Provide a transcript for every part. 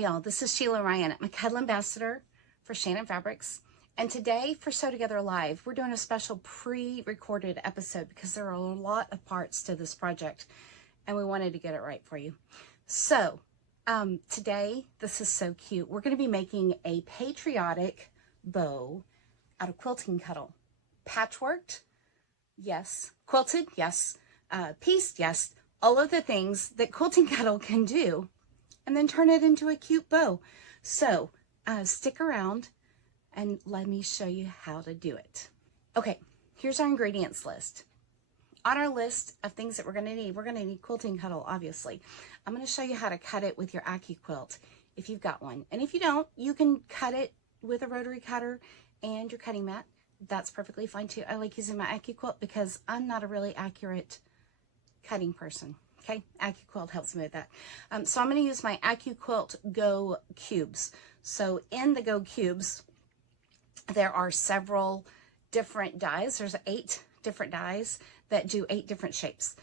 y'all, this is Sheila Ryan. I'm a Cuddle Ambassador for Shannon Fabrics. And today for Sew Together Live, we're doing a special pre-recorded episode because there are a lot of parts to this project and we wanted to get it right for you. So today, this is so cute. We're going to be making a patriotic bow out of Quilting Cuddle. Patchworked, yes. Quilted, yes. Pieced, yes. All of the things that Quilting Cuddle can do, and then turn it into a cute bow. So stick around and let me show you how to do it. Okay, here's our ingredients list. On our list of things that we're going to need Quilting Cuddle, obviously. I'm going to show you how to cut it with your AccuQuilt if you've got one. And if you don't, you can cut it with a rotary cutter and your cutting mat. That's perfectly fine too. I like using my AccuQuilt because I'm not a really accurate cutting person. Okay, AccuQuilt helps me with that. So I'm going to use my AccuQuilt Go cubes. So in the Go cubes, there are several different dies. There's 8 different dies that do 8 different shapes.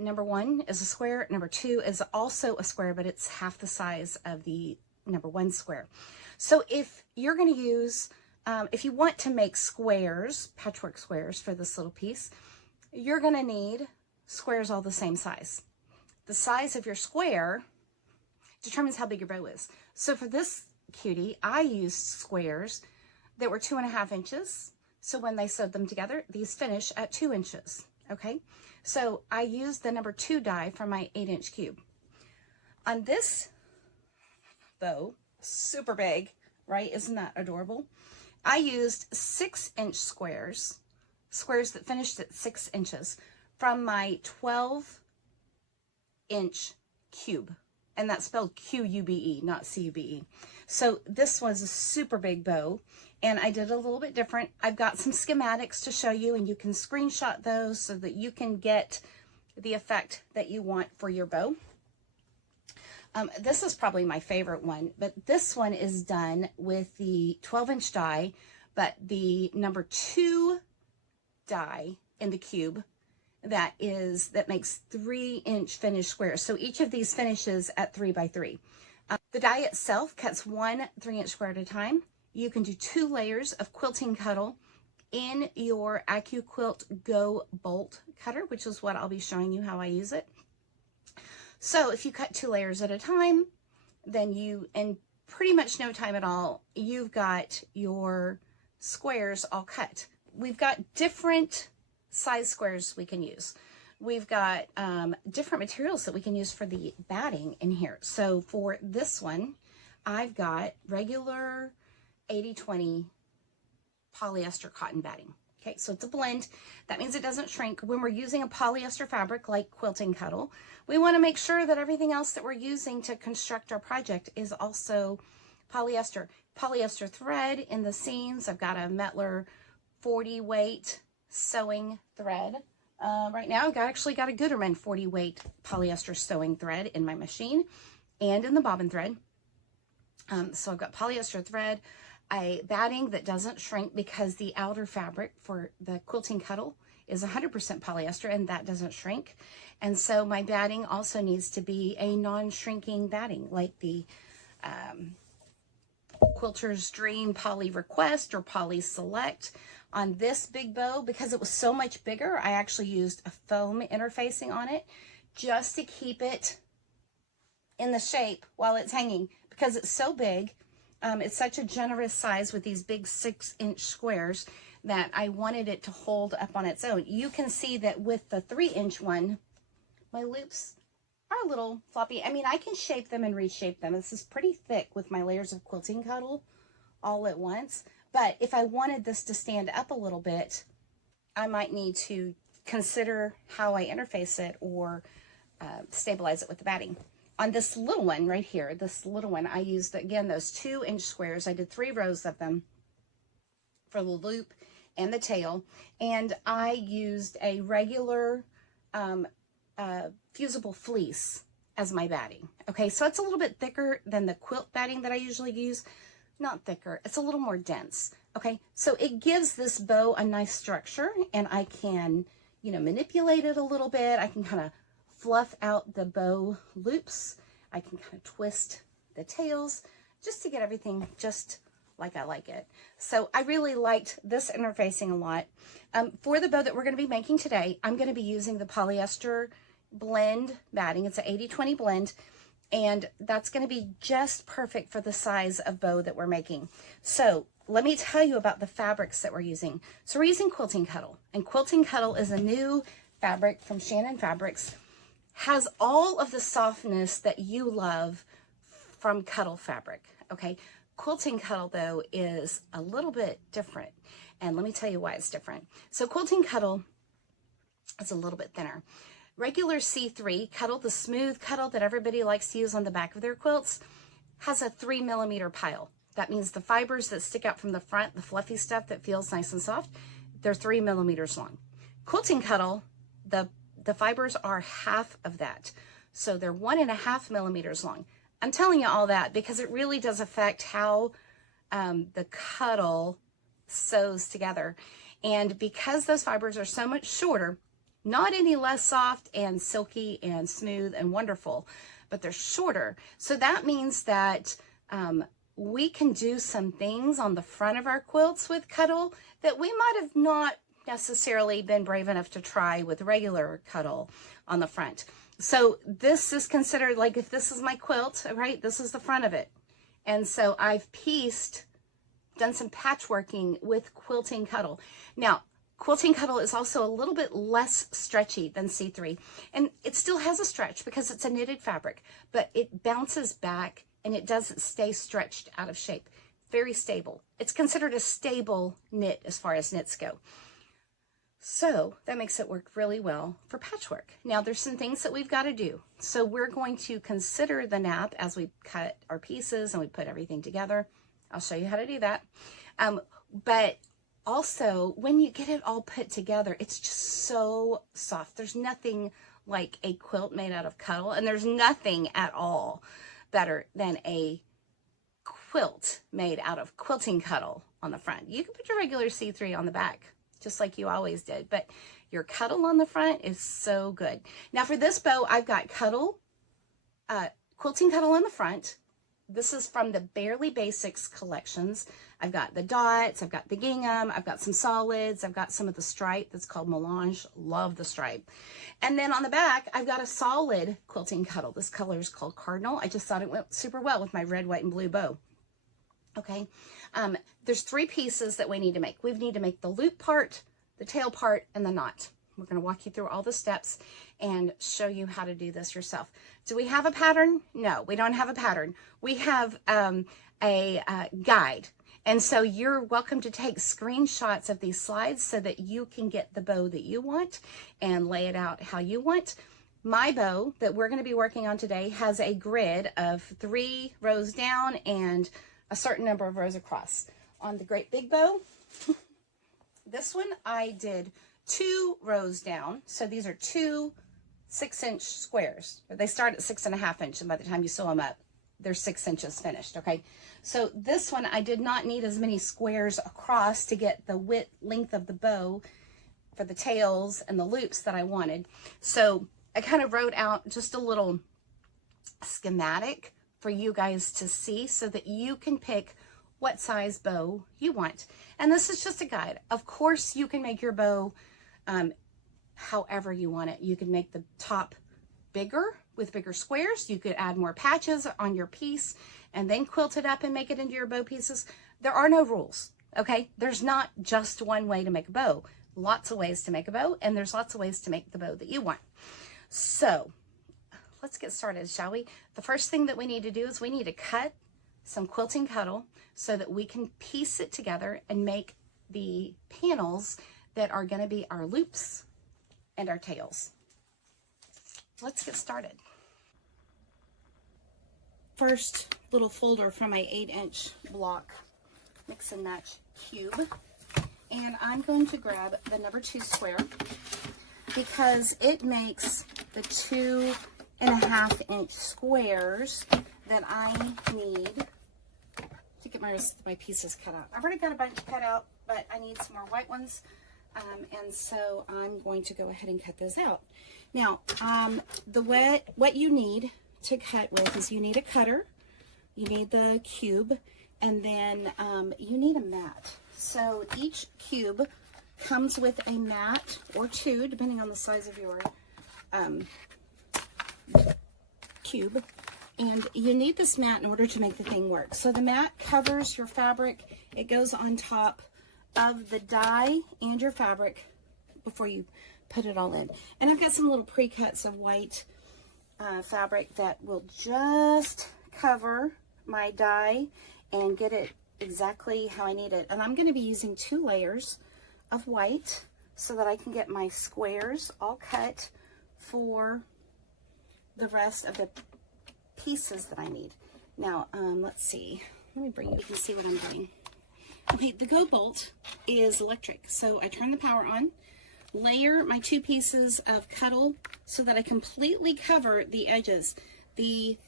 Number 1 is a square. Number 2 is also a square, but it's half the size of the number 1 square. So if you're going to use, if you want to make squares, patchwork squares for this little piece, you're going to need squares all the same size. The size of your square determines how big your bow is. So for this cutie, I used squares that were 2.5 inches. So when they sewed them together, these finish at 2 inches. Okay, so I used the number 2 die from my 8-inch cube. On this bow, super big, right? Isn't that adorable? I used 6-inch squares that finished at 6 inches from my 12-inch cube. And that's spelled Q-U-B-E, not C-U-B-E. So this was a super big bow, and I did a little bit different. I've got some schematics to show you, and you can screenshot those so that you can get the effect that you want for your bow. This is probably my favorite one, but this one is done with the 12-inch die, but the number 2 die in the cube that makes 3-inch finished squares. So each of these finishes at 3 by 3. The die itself cuts 1 3-inch square at a time. You can do 2 layers of Quilting Cuddle in your AccuQuilt Go bolt cutter, which is what I'll be showing you how I use it. So if you cut 2 layers at a time, then in pretty much no time at all, you've got your squares all cut. We've got different size squares we can use. We've got different materials that we can use for the batting in here. So for this one, I've got regular 80-20 polyester cotton batting. Okay, so it's a blend. That means it doesn't shrink. When we're using a polyester fabric like Quilting Cuddle, we want to make sure that everything else that we're using to construct our project is also polyester. Polyester thread in the seams. I've got a Metler 40 weight sewing thread. Right now I've actually got a Gooderman 40 weight polyester sewing thread in my machine and in the bobbin thread. So I've got polyester thread, a batting that doesn't shrink because the outer fabric for the Quilting Cuddle is 100% polyester and that doesn't shrink. And so my batting also needs to be a non-shrinking batting like the Quilter's Dream Poly Request or Poly Select. On this big bow, because it was so much bigger, I actually used a foam interfacing on it just to keep it in the shape while it's hanging, because it's so big. It's such a generous size with these big 6-inch squares that I wanted it to hold up on its own. You can see that with the 3-inch one, my loops are a little floppy. I mean, I can shape them and reshape them. This is pretty thick with my layers of Quilting Cuddle all at once. But if I wanted this to stand up a little bit, I might need to consider how I interface it or stabilize it with the batting. On this little one right here, this little one, I used, again, those 2-inch squares. I did 3 rows of them for the loop and the tail. And I used a regular fusible fleece as my batting. Okay, so it's a little bit thicker than the quilt batting that I usually use. Not thicker, it's a little more dense. Okay, so it gives this bow a nice structure, and I can, manipulate it a little bit. I can kind of fluff out the bow loops. I can kind of twist the tails, just to get everything just like I like it. So I really liked this interfacing a lot. For the bow that we're going to be making today, I'm going to be using the polyester blend batting. It's an 80-20 blend, and that's going to be just perfect for the size of bow that we're making. So let me tell you about the fabrics that we're using. So we're using Quilting Cuddle, and Quilting Cuddle is a new fabric from Shannon Fabrics. Has all of the softness that you love from Cuddle fabric, okay? Quilting Cuddle, though, is a little bit different, and let me tell you why it's different. So Quilting Cuddle is a little bit thinner. Regular C3 Cuddle, the smooth Cuddle that everybody likes to use on the back of their quilts, has a 3mm pile. That means the fibers that stick out from the front, the fluffy stuff that feels nice and soft, they're 3mm long. Quilting Cuddle, the fibers are half of that. So they're 1.5mm long. I'm telling you all that because it really does affect how the cuddle sews together. And because those fibers are so much shorter, not any less soft and silky and smooth and wonderful, but they're shorter. So that means that we can do some things on the front of our quilts with Cuddle that we might have not necessarily been brave enough to try with regular Cuddle on the front. So this is considered, like, if this is my quilt, right, this is the front of it. And so I've done some patchworking with Quilting Cuddle. Now, Quilting Cuddle is also a little bit less stretchy than C3, and it still has a stretch because it's a knitted fabric, but it bounces back and it doesn't stay stretched out of shape. Very stable. It's considered a stable knit as far as knits go. So that makes it work really well for patchwork. Now there's some things that we've got to do. So we're going to consider the nap as we cut our pieces and we put everything together. I'll show you how to do that. But also when you get it all put together, it's just so soft. There's nothing like a quilt made out of Cuddle, and there's nothing at all better than a quilt made out of Quilting Cuddle on the front. You can put your regular C3 on the back, just like you always did, but your Cuddle on the front is so good. Now for this bow, I've got Cuddle, Quilting Cuddle on the front. This is from the Barely Basics collections. I've got the dots, I've got the gingham, I've got some solids, I've got some of the stripe that's called melange. Love the stripe. And then on the back, I've got a solid Quilting Cuddle. This color is called Cardinal. I just thought it went super well with my red, white, and blue bow. Okay, there's 3 pieces that we need to make. We need to make the loop part, the tail part, and the knot. We're going to walk you through all the steps and show you how to do this yourself. Do we have a pattern? No, we don't have a pattern. We have a guide. And so you're welcome to take screenshots of these slides so that you can get the bow that you want and lay it out how you want. My bow that we're going to be working on today has a grid of 3 rows down and a certain number of rows across. On the great big bow, this one I did 2 rows down. So these are 2 6-inch squares. They start at 6.5 inches, and by the time you sew them up, they're 6 inches finished, okay? So this one, I did not need as many squares across to get the length of the bow for the tails and the loops that I wanted. So I kind of wrote out just a little schematic for you guys to see so that you can pick what size bow you want. And this is just a guide. Of course, you can make your bow however you want it. You can make the top bigger with bigger squares. You could add more patches on your piece and then quilt it up and make it into your bow pieces. There are no rules, okay? There's not just one way to make a bow. Lots of ways to make a bow, and there's lots of ways to make the bow that you want. So let's get started, shall we? The first thing that we need to do is we need to cut some Quilting Cuddle so that we can piece it together and make the panels that are going to be our loops and our tails. Let's get started. First little folder from my 8-inch block mix and match cube, and I'm going to grab the number 2 square because it makes the 2.5-inch squares that I need to get my pieces cut out. I've already got a bunch cut out, but I need some more white ones, and so I'm going to go ahead and cut those out. Now, what you need to cut with is you need a cutter. you need the cube, and then you need a mat. So each cube comes with a mat or two, depending on the size of your cube. And you need this mat in order to make the thing work. So the mat covers your fabric. It goes on top of the dye and your fabric before you put it all in. And I've got some little pre-cuts of white fabric that will just cover my dye and get it exactly how I need it. And I'm going to be using 2 layers of white so that I can get my squares all cut for the rest of the pieces that I need. Now, let's see. Let me bring you can see what I'm doing. Okay, the go bolt is electric. So I turn the power on, layer my 2 pieces of Cuddle so that I completely cover the edges. The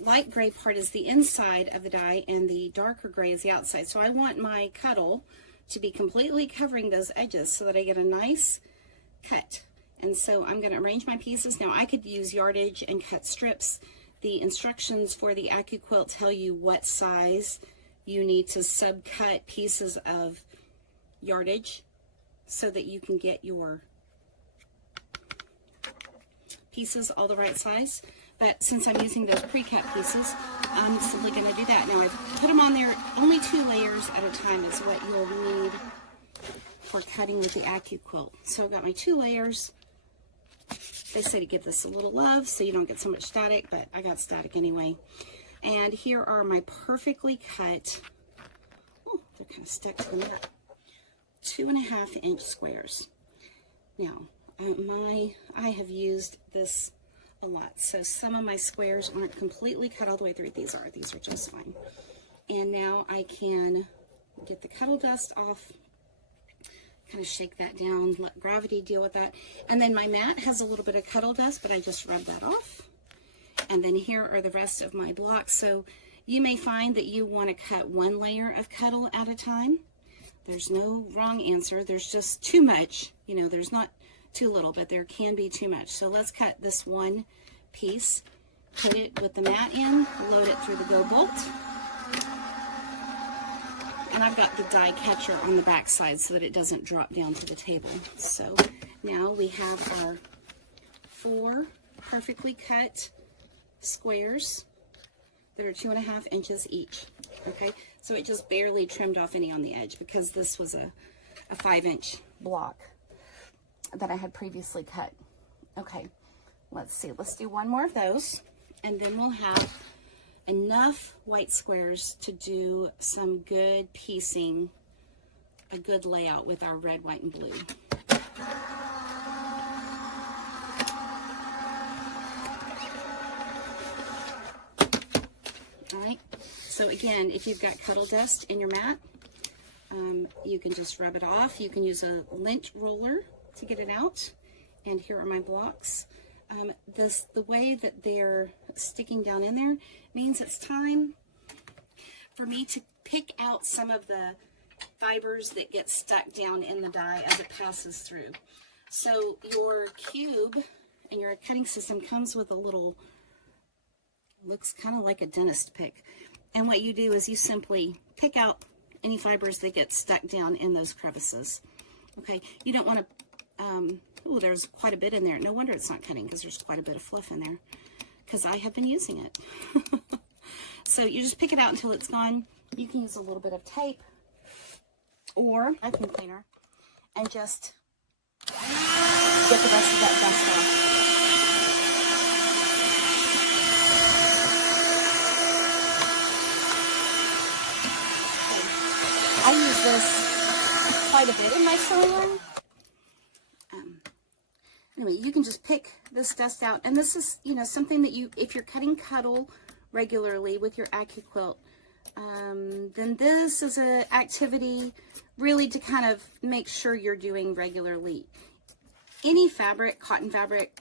light gray part is the inside of the die and the darker gray is the outside. So I want my Cuddle to be completely covering those edges so that I get a nice cut. And so I'm going to arrange my pieces. Now I could use yardage and cut strips. The instructions for the AccuQuilt tell you what size you need to subcut pieces of yardage so that you can get your pieces all the right size. But since I'm using those pre-cut pieces, I'm simply going to do that. Now I've put them on there. Only 2 layers at a time is what you'll need for cutting with the AccuQuilt. So I've got my 2 layers. They say to give this a little love so you don't get so much static, but I got static anyway. And here are my perfectly cut, oh, they're kind of stuck to the mat, 2.5 inch squares. Now, I have used this a lot, so some of my squares aren't completely cut all the way through. These are just fine. And now I can get the Cuddle dust off, kind of shake that down, let gravity deal with that. And then my mat has a little bit of Cuddle dust, but I just rub that off. And then here are the rest of my blocks. So you may find that you want to cut 1 layer of Cuddle at a time. There's no wrong answer. There's just too much. You know, there's not too little, but there can be too much. So let's cut this 1 piece, put it with the mat in, load it through the go bolt. And I've got the die catcher on the back side so that it doesn't drop down to the table. So now we have our 4 perfectly cut squares that are 2.5 inches each. Okay, so it just barely trimmed off any on the edge because this was a 5-inch block that I had previously cut. Okay, let's see. Let's do 1 more of those, and then we'll have enough white squares to do some good piecing, a good layout with our red, white, and blue. All right, so again, if you've got Cuddle dust in your mat, you can just rub it off. You can use a lint roller to get it out. And here are my blocks. The way that they're sticking down in there means it's time for me to pick out some of the fibers that get stuck down in the die as it passes through. So your cube and your cutting system comes with a little, looks kind of like a dentist pick. And what you do is you simply pick out any fibers that get stuck down in those crevices. Okay, you don't want to, oh, there's quite a bit in there. No wonder it's not cutting because there's quite a bit of fluff in there because I have been using it. So you just pick it out until it's gone. You can use a little bit of tape or vacuum cleaner and just get the rest of that dust off. I use this quite a bit in my sewing room. Anyway, you can just pick this dust out, and this is, you know, something that you, if you're cutting Cuddle regularly with your AccuQuilt, then this is an activity really to kind of make sure you're doing regularly. Any fabric, cotton fabric,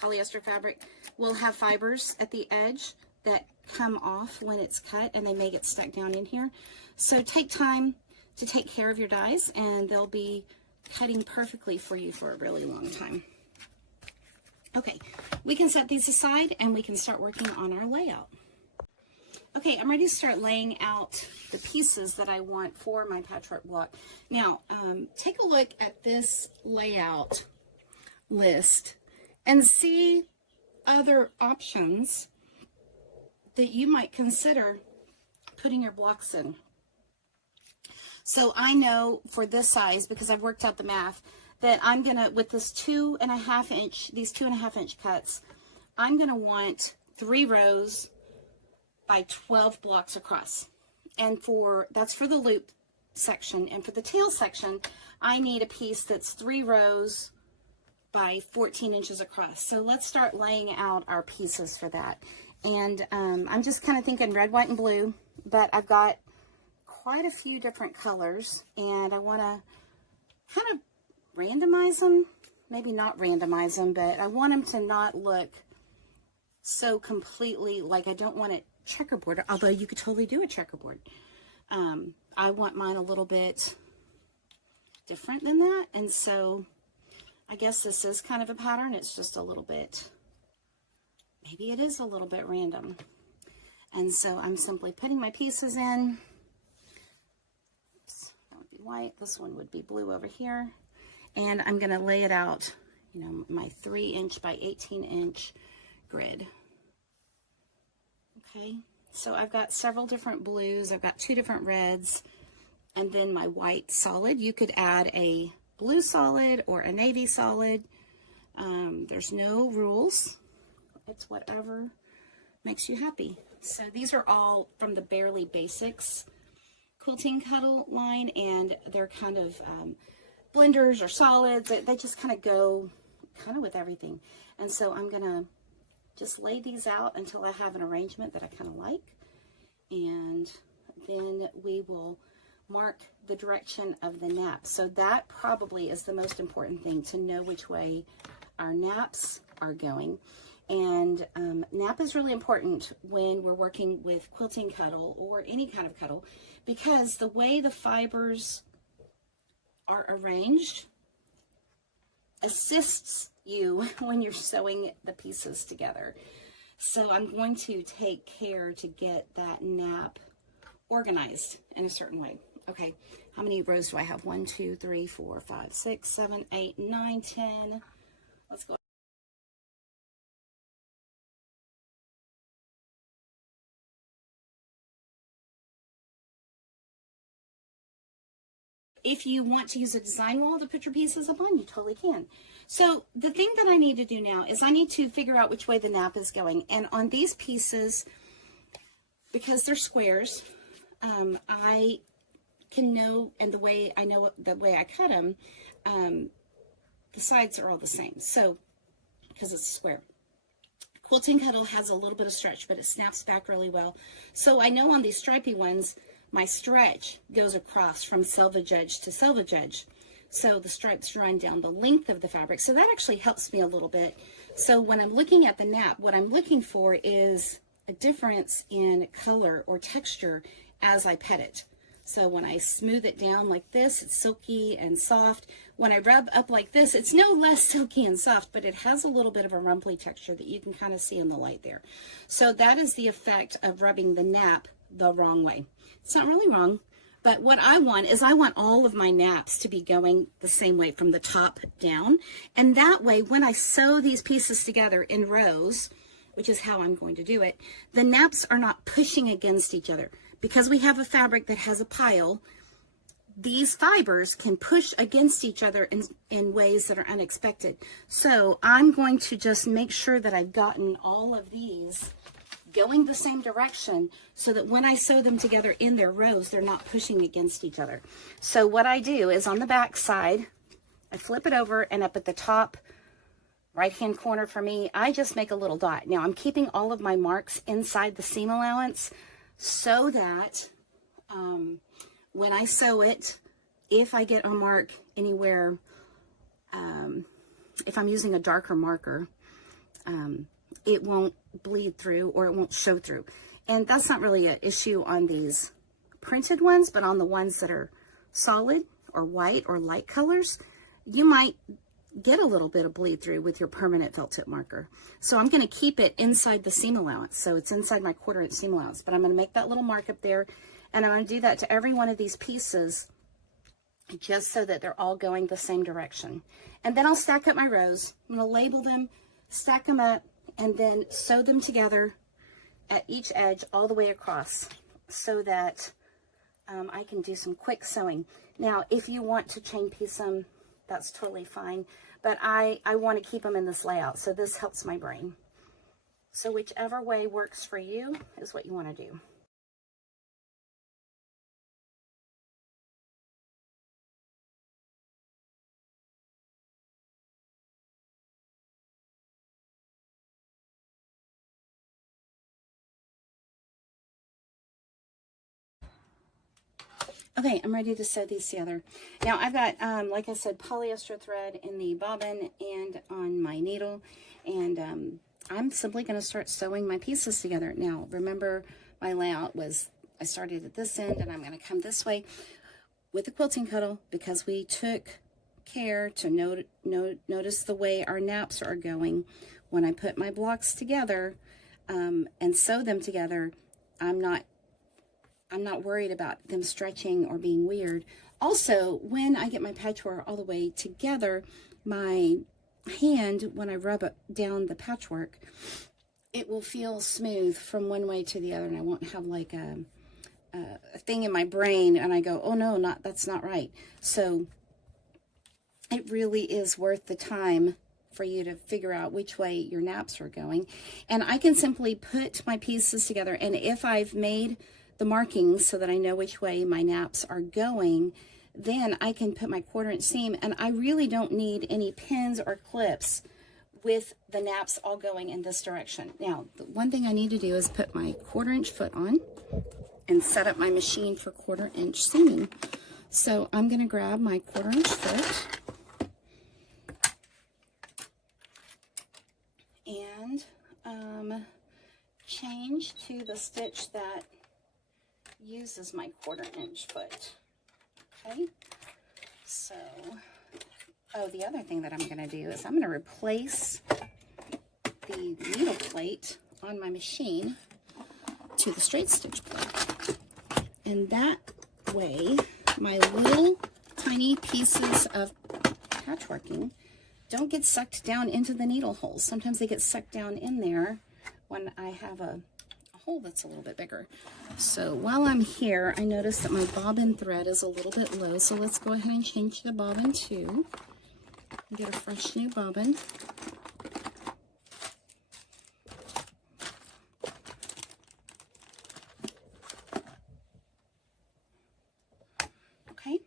polyester fabric, will have fibers at the edge that come off when it's cut, and they may get stuck down in here. So take time to take care of your dies, and they'll be cutting perfectly for you for a really long time. Okay, we can set these aside and we can start working on our layout. Okay, I'm ready to start laying out the pieces that I want for my patchwork block. Now, take a look at this layout list and see other options that you might consider putting your blocks in. So I know for this size, because I've worked out the math, that I'm gonna, with this 2.5 inch, these 2.5 inch cuts, I'm gonna want 3 rows by 12 blocks across. And that's for the loop section. And for the tail section, I need a piece that's 3 rows by 14 inches across. So let's start laying out our pieces for that. And I'm just kind of thinking red, white, and blue, but I've got quite a few different colors, and I want to kind of randomize them. Maybe not randomize them, but I want them to not look so completely like, I don't want it checkerboard, although you could totally do a checkerboard. I want mine a little bit different than that, and so I guess this is kind of a pattern. It's just a little bit, maybe it is a little bit random. And so I'm simply putting my pieces in. Oops, that would be white. This one would be blue over here. And I'm going to lay it out, you know, my 3 inch by 18 inch grid. Okay, so I've got several different blues. I've got 2 different reds, and then my white solid. You could add a blue solid or a navy solid. There's no rules. It's whatever makes you happy. So these are all from the Barely Basics Quilting Cuddle line, and they're kind of blenders or solids. They just kind of go kind of with everything. And so I'm gonna just lay these out until I have an arrangement that I kind of like, and then we will mark the direction of the nap. So that probably is the most important thing, to know which way our naps are going. And nap is really important when we're working with Quilting Cuddle or any kind of cuddle, because the way the fibers are arranged assists you when you're sewing the pieces together. So I'm going to take care to get that nap organized in a certain way. Okay, how many rows do I have? 1, 2, 3, 4, 5, 6, 7, 8, 9, 10. Let's go. If you want to use a design wall to put your pieces up on, you totally can. So the thing that I need to do now is I need to figure out which way the nap is going. And on these pieces, because they're squares, I can know, and the way I know, the way I cut them, the sides are all the same. So, because it's a square. Quilting Cuddle has a little bit of stretch, but it snaps back really well. So I know on these stripy ones, my stretch goes across from selvage edge to selvage edge. So the stripes run down the length of the fabric. So that actually helps me a little bit. So when I'm looking at the nap, what I'm looking for is a difference in color or texture as I pet it. So when I smooth it down like this, it's silky and soft. When I rub up like this, it's no less silky and soft, but it has a little bit of a rumply texture that you can kind of see in the light there. So that is the effect of rubbing the nap the wrong way. It's not really wrong, but what I want is I want all of my naps to be going the same way from the top down. And that way, when I sew these pieces together in rows, which is how I'm going to do it, the naps are not pushing against each other. Because we have a fabric that has a pile, these fibers can push against each other in ways that are unexpected. So I'm going to just make sure that I've gotten all of these going the same direction so that when I sew them together in their rows, they're not pushing against each other. So what I do is on the back side, I flip it over, and up at the top right-hand corner for me, I just make a little dot. Now I'm keeping all of my marks inside the seam allowance so that when I sew it, if I get a mark anywhere, if I'm using a darker marker, it won't bleed through or it won't show through. And that's not really an issue on these printed ones, but on the ones that are solid or white or light colors, you might get a little bit of bleed through with your permanent felt tip marker. So I'm going to keep it inside the seam allowance. So it's inside my 1/4 inch seam allowance, but I'm going to make that little mark up there, and I'm going to do that to every one of these pieces just so that they're all going the same direction. And then I'll stack up my rows. I'm going to label them, stack them up, and then sew them together at each edge all the way across so that I can do some quick sewing. Now, if you want to chain piece them, that's totally fine, but I want to keep them in this layout, so this helps my brain. So whichever way works for you is what you want to do. Okay, I'm ready to sew these together. Now I've got, like I said, polyester thread in the bobbin and on my needle, and I'm simply going to start sewing my pieces together. Now remember, my layout was, I started at this end and I'm going to come this way with the Quilting Cuddle because we took care to notice the way our naps are going. When I put my blocks together and sew them together, I'm not worried about them stretching or being weird. Also, when I get my patchwork all the way together, my hand, when I rub it down the patchwork, it will feel smooth from one way to the other, and I won't have like a thing in my brain and I go, oh no, that's not right. So it really is worth the time for you to figure out which way your naps are going. And I can simply put my pieces together, and if I've made the markings so that I know which way my naps are going, then I can put my 1/4 inch seam, and I really don't need any pins or clips with the naps all going in this direction. Now, the one thing I need to do is put my 1/4 inch foot on and set up my machine for 1/4 inch seaming. So I'm going to grab my 1/4 inch foot and change to the stitch that uses my 1/4 inch foot. Okay, so the other thing that I'm going to do is I'm going to replace the needle plate on my machine to the straight stitch plate, and that way my little tiny pieces of patchworking don't get sucked down into the needle holes. Sometimes they get sucked down in there when I have a hole that's a little bit bigger. So while I'm here, I noticed that my bobbin thread is a little bit low, so let's go ahead and change the bobbin too. Get a fresh new bobbin. Okay.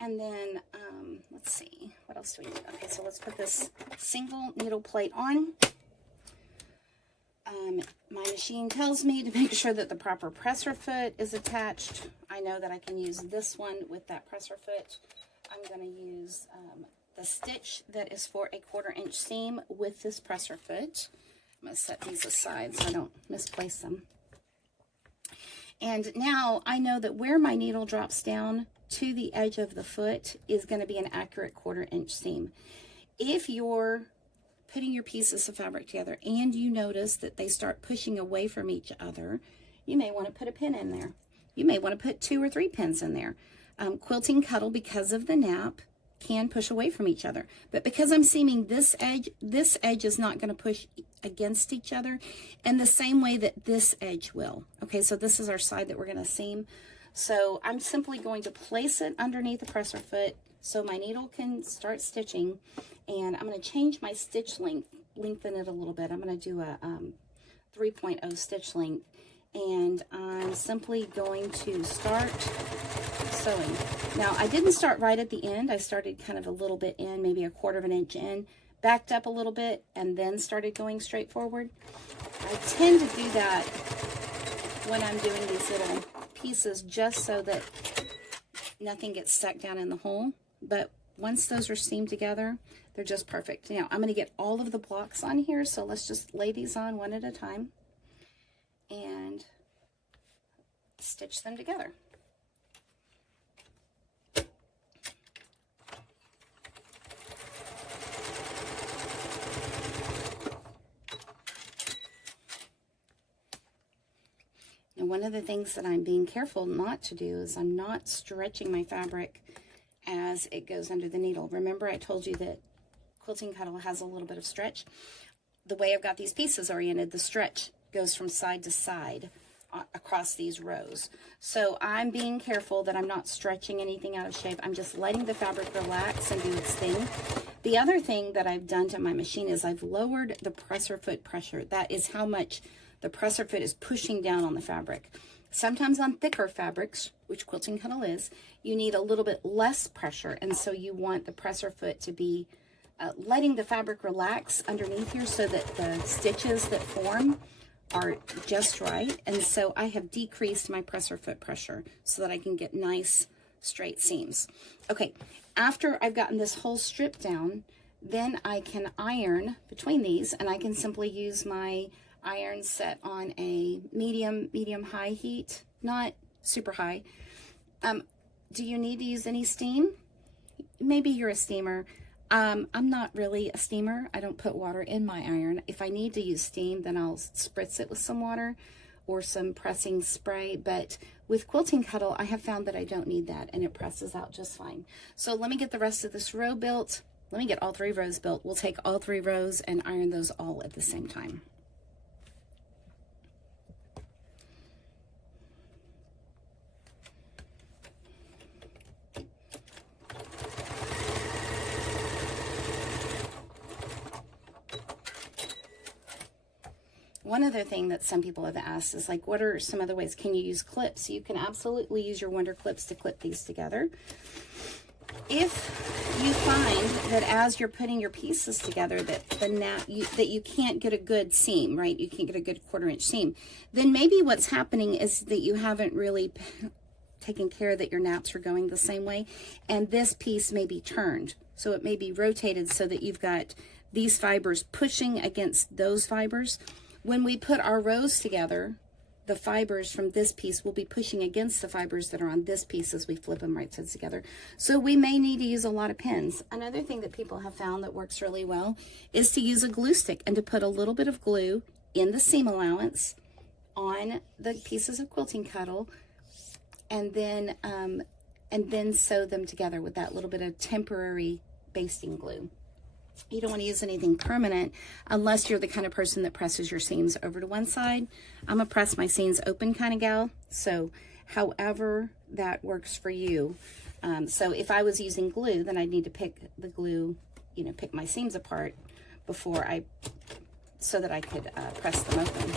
And then, let's see, what else do we need? Okay, so let's put this single needle plate on. My machine tells me to make sure that the proper presser foot is attached. I know that I can use this one with that presser foot. I'm going to use the stitch that is for a 1/4 inch seam with this presser foot. I'm going to set these aside so I don't misplace them. And now I know that where my needle drops down to the edge of the foot is going to be an accurate 1/4 inch seam. If you're putting your pieces of fabric together and you notice that they start pushing away from each other, you may want to put a pin in there. You may want to put 2 or 3 pins in there. Quilting Cuddle, because of the nap, can push away from each other. But because I'm seaming this edge is not going to push against each other in the same way that this edge will. Okay, so this is our side that we're going to seam. So I'm simply going to place it underneath the presser foot so my needle can start stitching, and I'm going to change my stitch length, lengthen it a little bit. I'm going to do a 3.0 stitch length, and I'm simply going to start sewing. Now, I didn't start right at the end. I started kind of a little bit in, maybe a 1/4 inch in, backed up a little bit, and then started going straight forward. I tend to do that when I'm doing these little pieces just so that nothing gets stuck down in the hole. But once those are seamed together, they're just perfect. Now, I'm going to get all of the blocks on here, so let's just lay these on one at a time and stitch them together. And one of the things that I'm being careful not to do is I'm not stretching my fabric as it goes under the needle. Remember, I told you that Quilting Cuddle has a little bit of stretch. The way I've got these pieces oriented, the stretch goes from side to side across these rows. So I'm being careful that I'm not stretching anything out of shape. I'm just letting the fabric relax and do its thing. The other thing that I've done to my machine is I've lowered the presser foot pressure. That is how much the presser foot is pushing down on the fabric. Sometimes on thicker fabrics, which Quilting Cuddle is, you need a little bit less pressure, and so you want the presser foot to be letting the fabric relax underneath here so that the stitches that form are just right. And so I have decreased my presser foot pressure so that I can get nice straight seams. Okay, after I've gotten this whole strip down, then I can iron between these, and I can simply use my iron set on a medium high heat, not super high. Do you need to use any steam? Maybe you're a steamer. I'm not really a steamer. I don't put water in my iron. If I need to use steam, then I'll spritz it with some water or some pressing spray. But with Quilting Cuddle, I have found that I don't need that, and it presses out just fine. So let me get the rest of this row built. Let me get all 3 rows built. We'll take all 3 rows and iron those all at the same time. One other thing that some people have asked is like, what are some other ways? Can you use clips? You can absolutely use your Wonder Clips to clip these together. If you find that as you're putting your pieces together that that you can't get a good seam, right? You can't get a good 1/4 inch seam, then maybe what's happening is that you haven't really taken care that your naps are going the same way, and this piece may be turned. So it may be rotated so that you've got these fibers pushing against those fibers. When we put our rows together, the fibers from this piece will be pushing against the fibers that are on this piece as we flip them right sides together. So we may need to use a lot of pins. Another thing that people have found that works really well is to use a glue stick and to put a little bit of glue in the seam allowance on the pieces of Quilting Cuddle, and then sew them together with that little bit of temporary basting glue. You don't want to use anything permanent unless you're the kind of person that presses your seams over to one side. I'm a press my seams open kind of gal, so however that works for you. So if I was using glue, then I'd need to pick the glue, pick my seams apart so that I could press them open.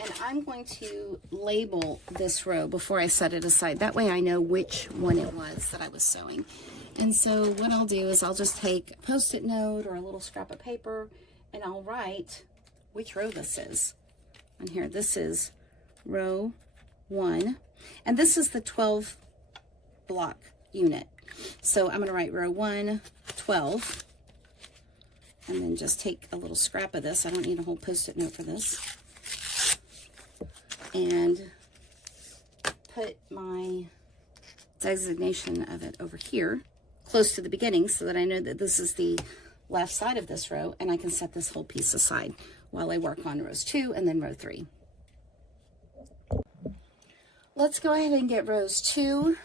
And I'm going to label this row before I set it aside. That way I know which one it was that I was sewing. And so what I'll do is I'll just take a Post-it note or a little scrap of paper, and I'll write which row this is. On here, this is row 1. And this is the 12 block unit. So I'm going to write row 1, 12. And then just take a little scrap of this. I don't need a whole Post-it note for this. And put my designation of it over here, close to the beginning, so that I know that this is the left side of this row, and I can set this whole piece aside while I work on rows 2 and then row 3. Let's go ahead and get rows 2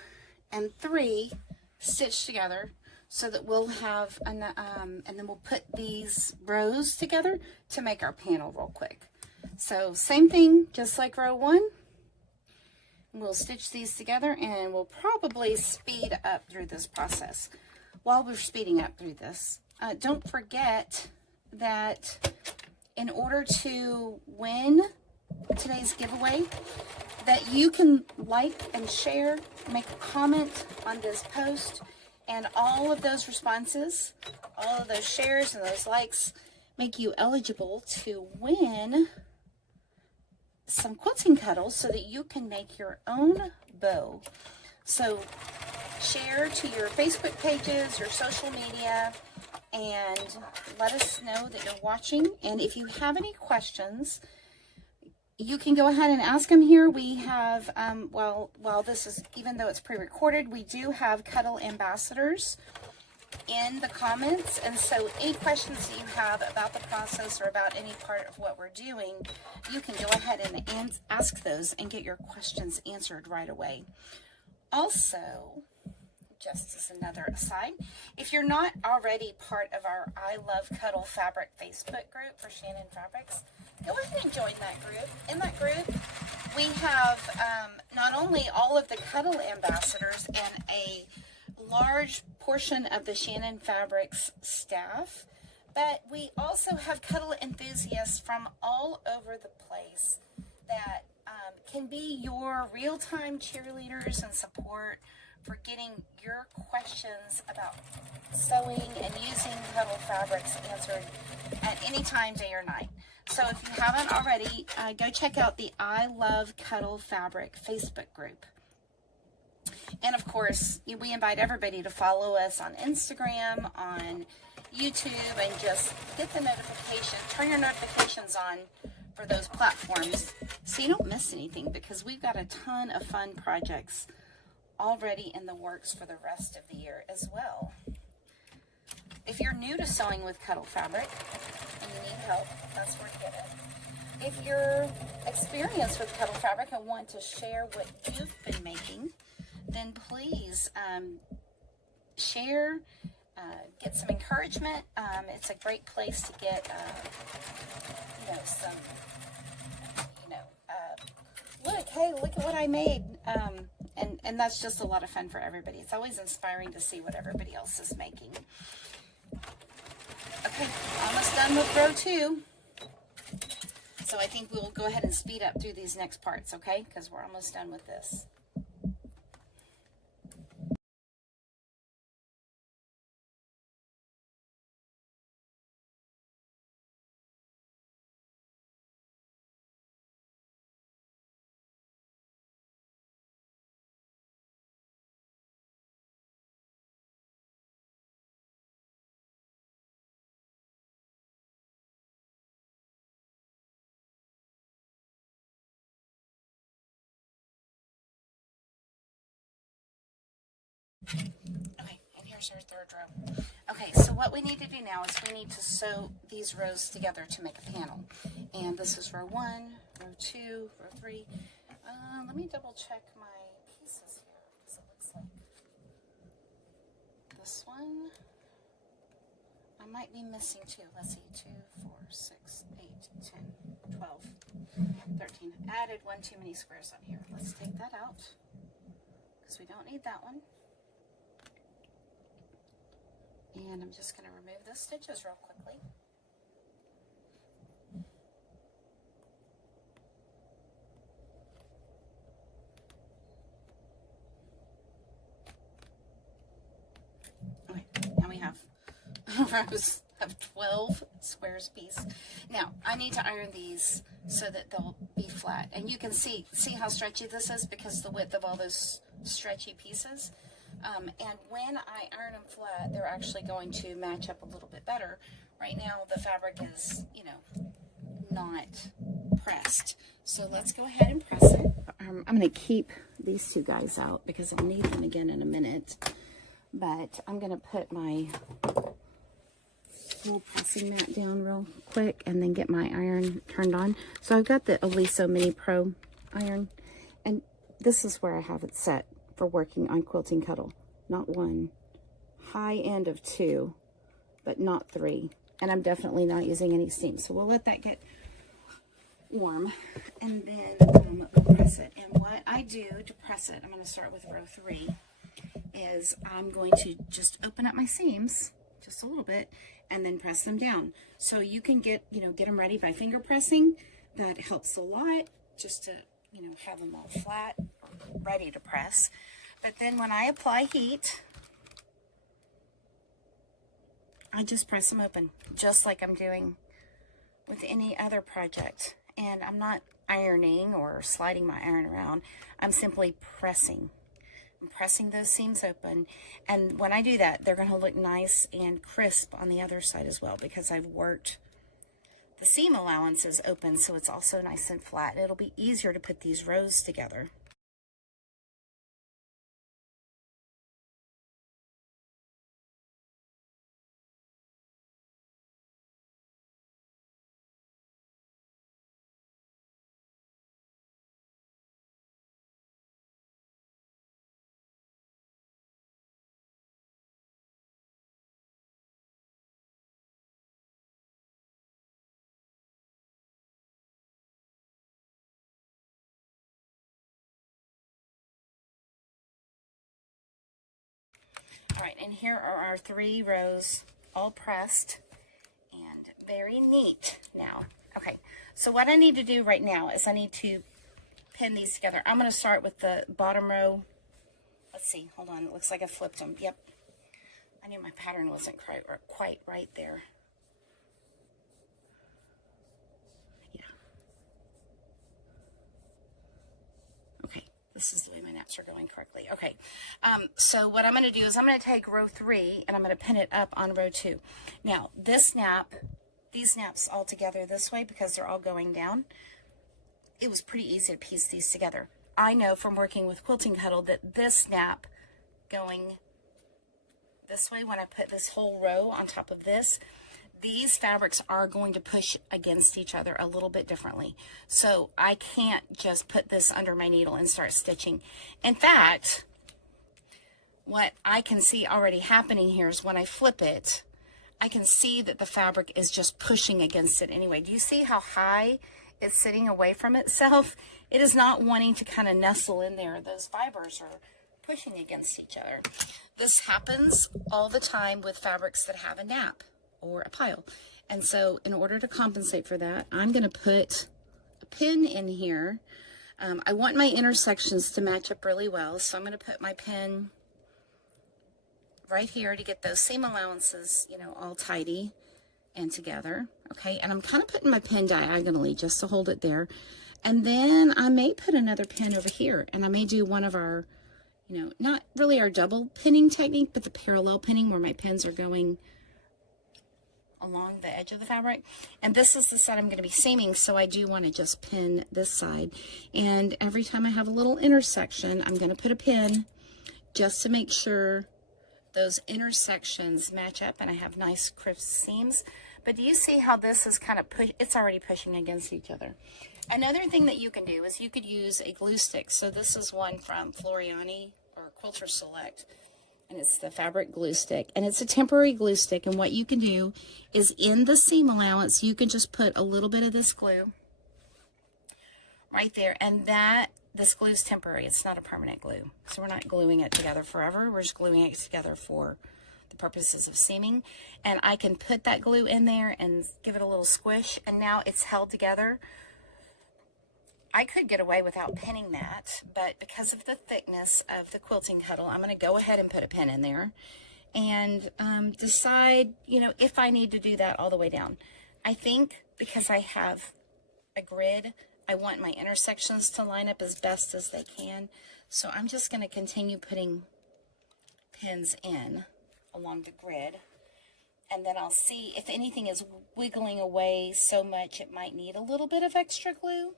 and 3 stitched together so that we'll have, and then we'll put these rows together to make our panel real quick. So same thing, just like row 1. We'll stitch these together, and we'll probably speed up through this process. While we're speeding up through this, don't forget that in order to win today's giveaway, that you can like and share, make a comment on this post, and all of those responses, all of those shares and those likes make you eligible to win some Quilting Cuddles so that you can make your own bow. So share to your Facebook pages, your social media, and let us know that you're watching. And if you have any questions, you can go ahead and ask them here. We have, while this is, even though it's pre-recorded, we do have Cuddle Ambassadors in the comments. And so any questions that you have about the process or about any part of what we're doing, you can go ahead and ask those and get your questions answered right away. Also, just as another aside, if you're not already part of our I Love Cuddle Fabric Facebook group for Shannon Fabrics, go ahead and join that group. In that group, we have not only all of the Cuddle Ambassadors and a large portion of the Shannon Fabrics staff, but we also have cuddle enthusiasts from all over the place that can be your real-time cheerleaders and support for getting your questions about sewing and using cuddle fabrics answered at any time, day or night. So if you haven't already, go check out the I Love Cuddle Fabric Facebook group. And of course, we invite everybody to follow us on Instagram, on YouTube, and just get the notification, turn your notifications on for those platforms so you don't miss anything, because we've got a ton of fun projects already in the works for the rest of the year as well. If you're new to sewing with Cuddle Fabric and you need help, that's where to get it. If you're experienced with Cuddle Fabric and want to share what you've been making, then please share, get some encouragement. It's a great place to get, some, look, hey, look at what I made. And that's just a lot of fun for everybody. It's always inspiring to see what everybody else is making. Okay, almost done with row 2. So I think we'll go ahead and speed up through these next parts, okay? Because we're almost done with this. Okay, and here's our third row. Okay, so what we need to do now is we need to sew these rows together to make a panel. And this is row 1, row 2, row 3. Let me double check my pieces here, because it looks like this one, I might be missing 2. Let's see, 2, 4, 6, 8, 10, 12, 13. Added one too many squares on here. Let's take that out, because we don't need that one. And I'm just going to remove those stitches real quickly. Okay, now we have rows of 12 squares piece. Now, I need to iron these so that they'll be flat. And you can see how stretchy this is because the width of all those stretchy pieces. And when I iron them flat, they're actually going to match up a little bit better. Right now, the fabric is, not pressed. So let's go ahead and press it. I'm going to keep these two guys out because I'll need them again in a minute. But I'm going to put my little pressing mat down real quick and then get my iron turned on. So I've got the Oliso Mini Pro iron. And this is where I have it set for working on Quilting Cuddle. Not 1, high end of 2, but not 3. And I'm definitely not using any steam. So we'll let that get warm and then we'll press it. And what I do to press it, I'm going to start with row 3, is I'm going to just open up my seams just a little bit and then press them down. So you can get them ready by finger pressing. That helps a lot, just to, have them all flat, ready to press. But then when I apply heat, I just press them open, just like I'm doing with any other project. And I'm not ironing or sliding my iron around. I'm simply pressing. I'm pressing those seams open. And when I do that, they're going to look nice and crisp on the other side as well, because I've worked the seam allowance is open, so it's also nice and flat. It'll be easier to put these rows together. All right, and here are our 3 rows all pressed and very neat now. Okay, so what I need to do right now is I need to pin these together. I'm going to start with the bottom row. Let's see, hold on, it looks like I flipped them. Yep, I knew my pattern wasn't quite right there. Yeah. Okay, this is the way my naps are going correctly. Okay, so what I'm going to do is I'm going to take row 3 and I'm going to pin it up on row 2. Now, this nap, these naps all together this way because they're all going down, it was pretty easy to piece these together. I know from working with Quilting Cuddle that this nap going this way, when I put this whole row on top of this, these fabrics are going to push against each other a little bit differently. So I can't just put this under my needle and start stitching. In fact, what I can see already happening here is when I flip it, I can see that the fabric is just pushing against it anyway. Do you see how high it's sitting away from itself? It is not wanting to kind of nestle in there. Those fibers are pushing against each other. This happens all the time with fabrics that have a nap or a pile. And so in order to compensate for that, I'm going to put a pin in here. I want my intersections to match up really well, so I'm going to put my pin right here to get those seam allowances, you know, all tidy and together. Okay, and I'm kind of putting my pin diagonally just to hold it there. And then I may put another pin over here, and I may do one of our, you know, not really our double pinning technique, but the parallel pinning where my pins are going along the edge of the fabric. And this is the side I'm going to be seaming, so I do want to just pin this side. And every time I have a little intersection, I'm going to put a pin just to make sure those intersections match up and I have nice crisp seams. But do you see how this is kind of it's already pushing against each other? Another thing that you can do is you could use a glue stick. So this is one from Floriani or Quilter Select, and it's the fabric glue stick, and it's a temporary glue stick. And what you can do is in the seam allowance, you can just put a little bit of this glue right there, and this glue is temporary. It's not a permanent glue. So we're not gluing it together forever. We're just gluing it together for the purposes of seaming. And I can put that glue in there and give it a little squish, and now it's held together. I could get away without pinning that, but because of the thickness of the Quilting Cuddle, I'm going to go ahead and put a pin in there and decide, you know, if I need to do that all the way down. I think because I have a grid, I want my intersections to line up as best as they can. So I'm just going to continue putting pins in along the grid. And then I'll see if anything is wiggling away so much it might need a little bit of extra glue.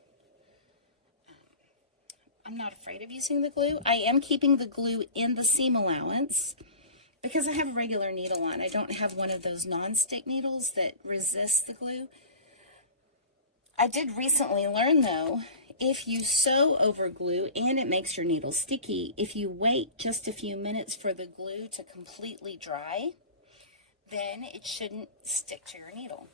I'm not afraid of using the glue. I am keeping the glue in the seam allowance because I have a regular needle on. I don't have one of those non-stick needles that resist the glue. I did recently learn, though, if you sew over glue and it makes your needle sticky, if you wait just a few minutes for the glue to completely dry, then it shouldn't stick to your needle.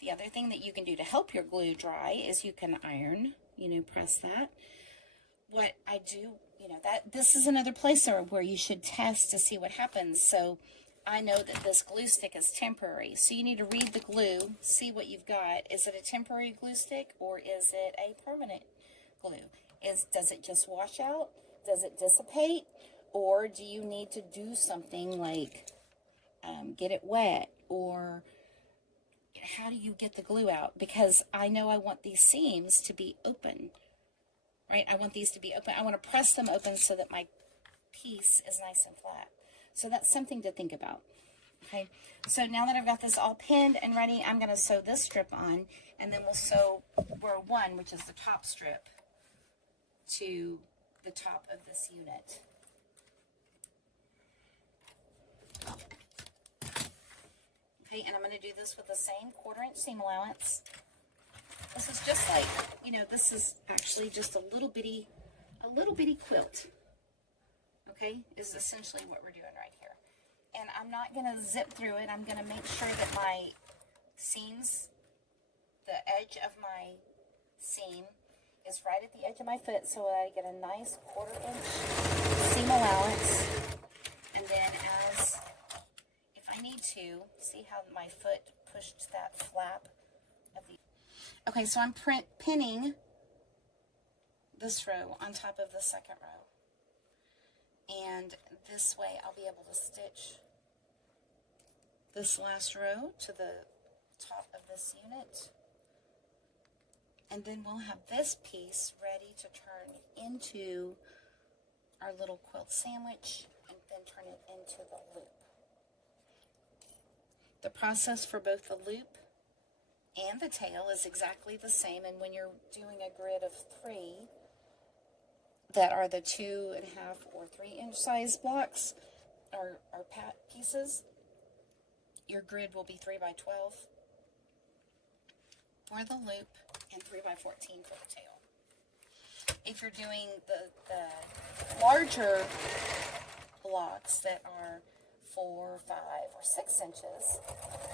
The other thing that you can do to help your glue dry is you can iron, you know, press that. What I do, you know, this is another place where you should test to see what happens. So I know that this glue stick is temporary. So you need to read the glue, see what you've got. Is it a temporary glue stick or is it a permanent glue? Does it just wash out? Does it dissipate? Or do you need to do something like get it wet? Or how do you get the glue out? Because I know I want these seams to be open. Right, I want these to be open. I want to press them open so that my piece is nice and flat. So that's something to think about. Okay, so now that I've got this all pinned and ready, I'm going to sew this strip on, and then we'll sew row 1, which is the top strip, to the top of this unit. Okay, and I'm going to do this with the same 1/4 inch seam allowance. This is just like, you know, this is actually just a little bitty quilt. Okay, is essentially what we're doing right here. And I'm not going to zip through it. I'm going to make sure that my seams, the edge of my seam is right at the edge of my foot, so that I get a nice 1/4 inch seam allowance. And then if I need to, see how my foot pushed that flap of the... Okay, so I'm pinning this row on top of the second row. And this way I'll be able to stitch this last row to the top of this unit. And then we'll have this piece ready to turn into our little quilt sandwich and then turn it into the loop. The process for both the loop and the tail is exactly the same, and when you're doing a grid of 3 that are the 2.5 or 3 inch size blocks or pat pieces, your grid will be 3 by 12 for the loop and 3 by 14 for the tail. If you're doing the larger blocks that are 4, 5, or 6 inches,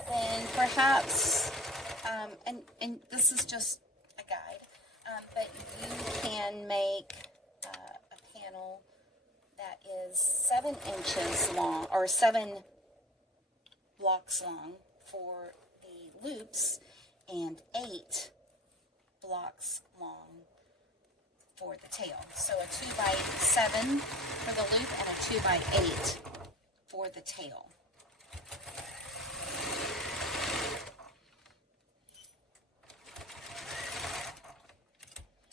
then perhaps, and this is just a guide, but you can make a panel that is 7 inches long, or 7 blocks long for the loops, and 8 blocks long for the tail. So a 2 by 7 for the loop and a 2 by 8 for the tail.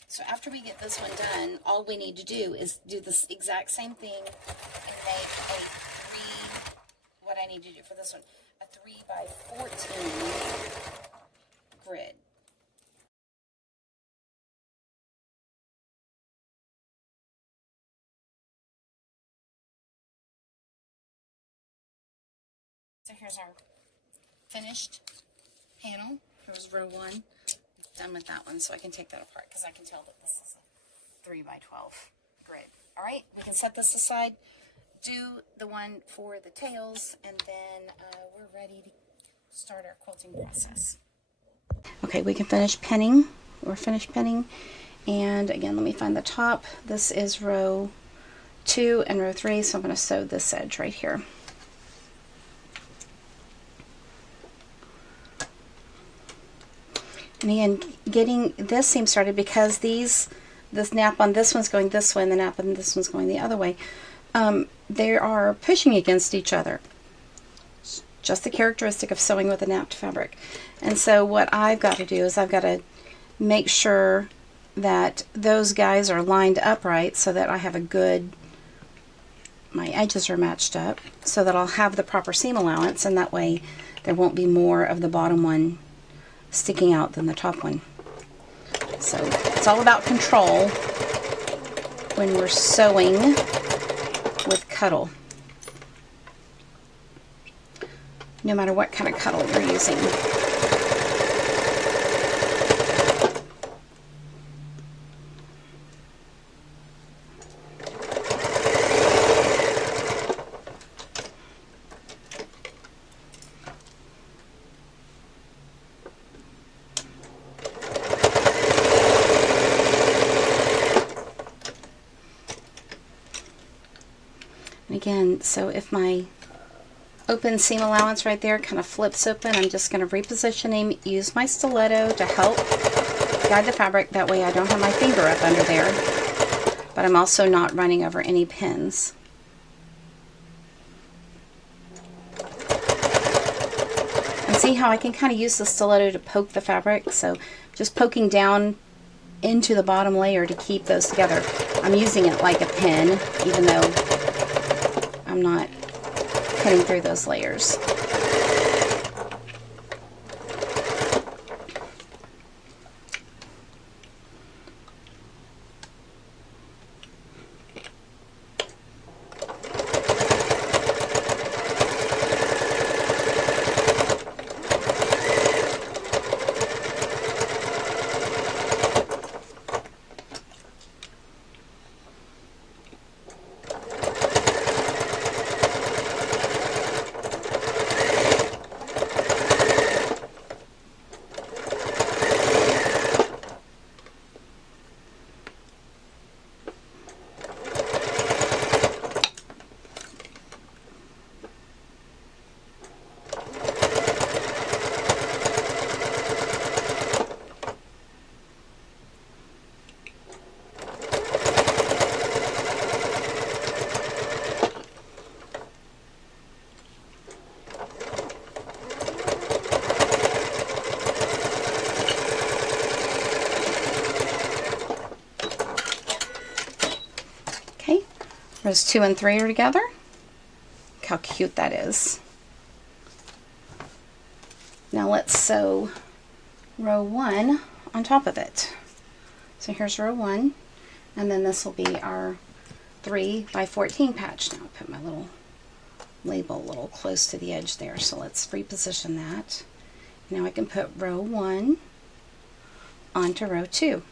So after we get this one done, all we need to do is do this exact same thing and make a 3, what I need to do for this one, a 3 by 14 grid. So here's our finished panel. Here's row 1. Done with that one, so I can take that apart because I can tell that this is a 3 by 12 grid. All right, we can set this aside, do the one for the tails, and then we're ready to start our quilting process. Okay, we can finish pinning. We're finished pinning, and again, let me find the top. This is row 2 and row 3, so I'm going to sew this edge right here. And again, getting this seam started, because this nap on this one's going this way and the nap on this one's going the other way, they are pushing against each other. It's just the characteristic of sewing with a napped fabric. And so what I've got to do is I've got to make sure that those guys are lined up right, so that I have a good, my edges are matched up, so that I'll have the proper seam allowance, and that way there won't be more of the bottom one sticking out than the top one. So it's all about control when we're sewing with Cuddle, no matter what kind of Cuddle you're using. Again, so if my open seam allowance right there kind of flips open, I'm just going to reposition him, use my stiletto to help guide the fabric. That way I don't have my finger up under there, but I'm also not running over any pins. And see how I can kind of use the stiletto to poke the fabric? So just poking down into the bottom layer to keep those together. I'm using it like a pin, even though I'm not cutting through those layers. Rows 2 and 3 are together. Look how cute that is. Now let's sew row 1 on top of it. So here's row 1, and then this will be our 3 by 14 patch. Now I'll put my little label a little close to the edge there, so let's reposition that. Now I can put row 1 onto row 2.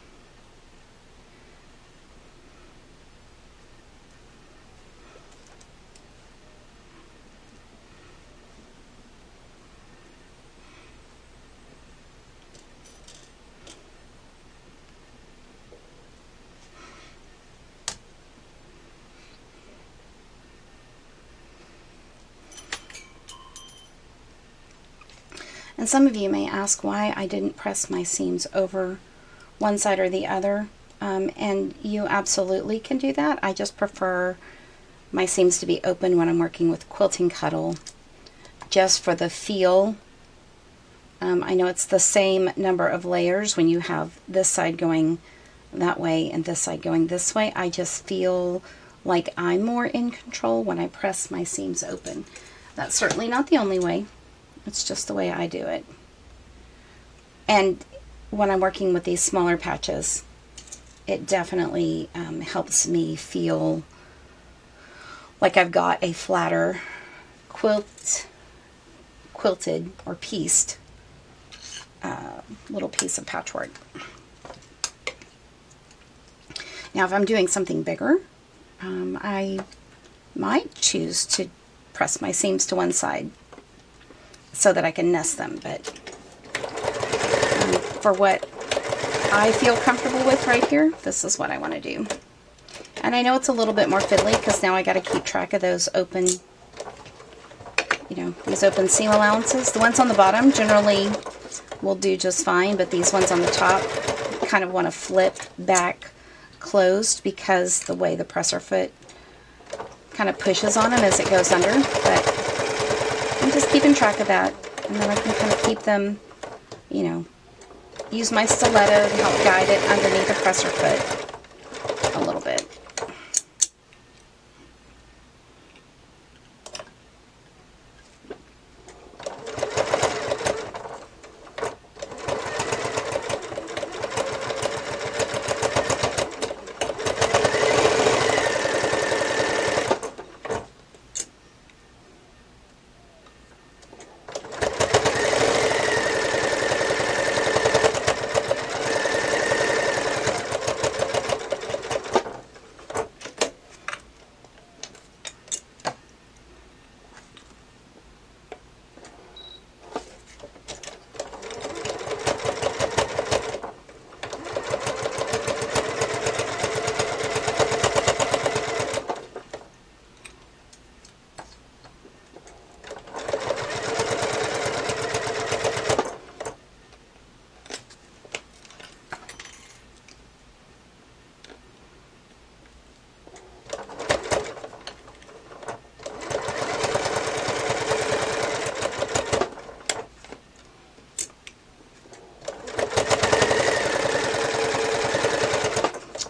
And some of you may ask why I didn't press my seams over one side or the other, and you absolutely can do that. I just prefer my seams to be open when I'm working with Quilting Cuddle, just for the feel. I know it's the same number of layers when you have this side going that way and this side going this way. I just feel like I'm more in control when I press my seams open. That's certainly not the only way. It's just the way I do it. And when I'm working with these smaller patches, it definitely helps me feel like I've got a flatter quilted or pieced little piece of patchwork. Now if I'm doing something bigger, I might choose to press my seams to one side so that I can nest them, but for what I feel comfortable with right here, this is what I want to do. And I know it's a little bit more fiddly because now I got to keep track of those open, these open seam allowances. The ones on the bottom generally will do just fine, but these ones on the top kind of want to flip back closed because the way the presser foot kind of pushes on them as it goes under. But I'm just keeping track of that, and then I can kind of keep them, use my stiletto to help guide it underneath the presser foot a little bit.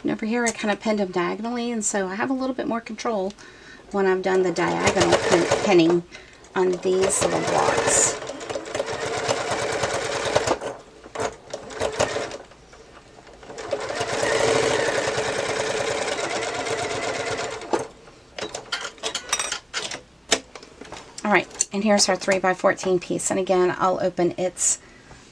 Over here I kind of pinned them diagonally, and so I have a little bit more control when I've done the diagonal pinning on these little blocks. Alright, and here's our 3 by 14 piece, and again I'll open its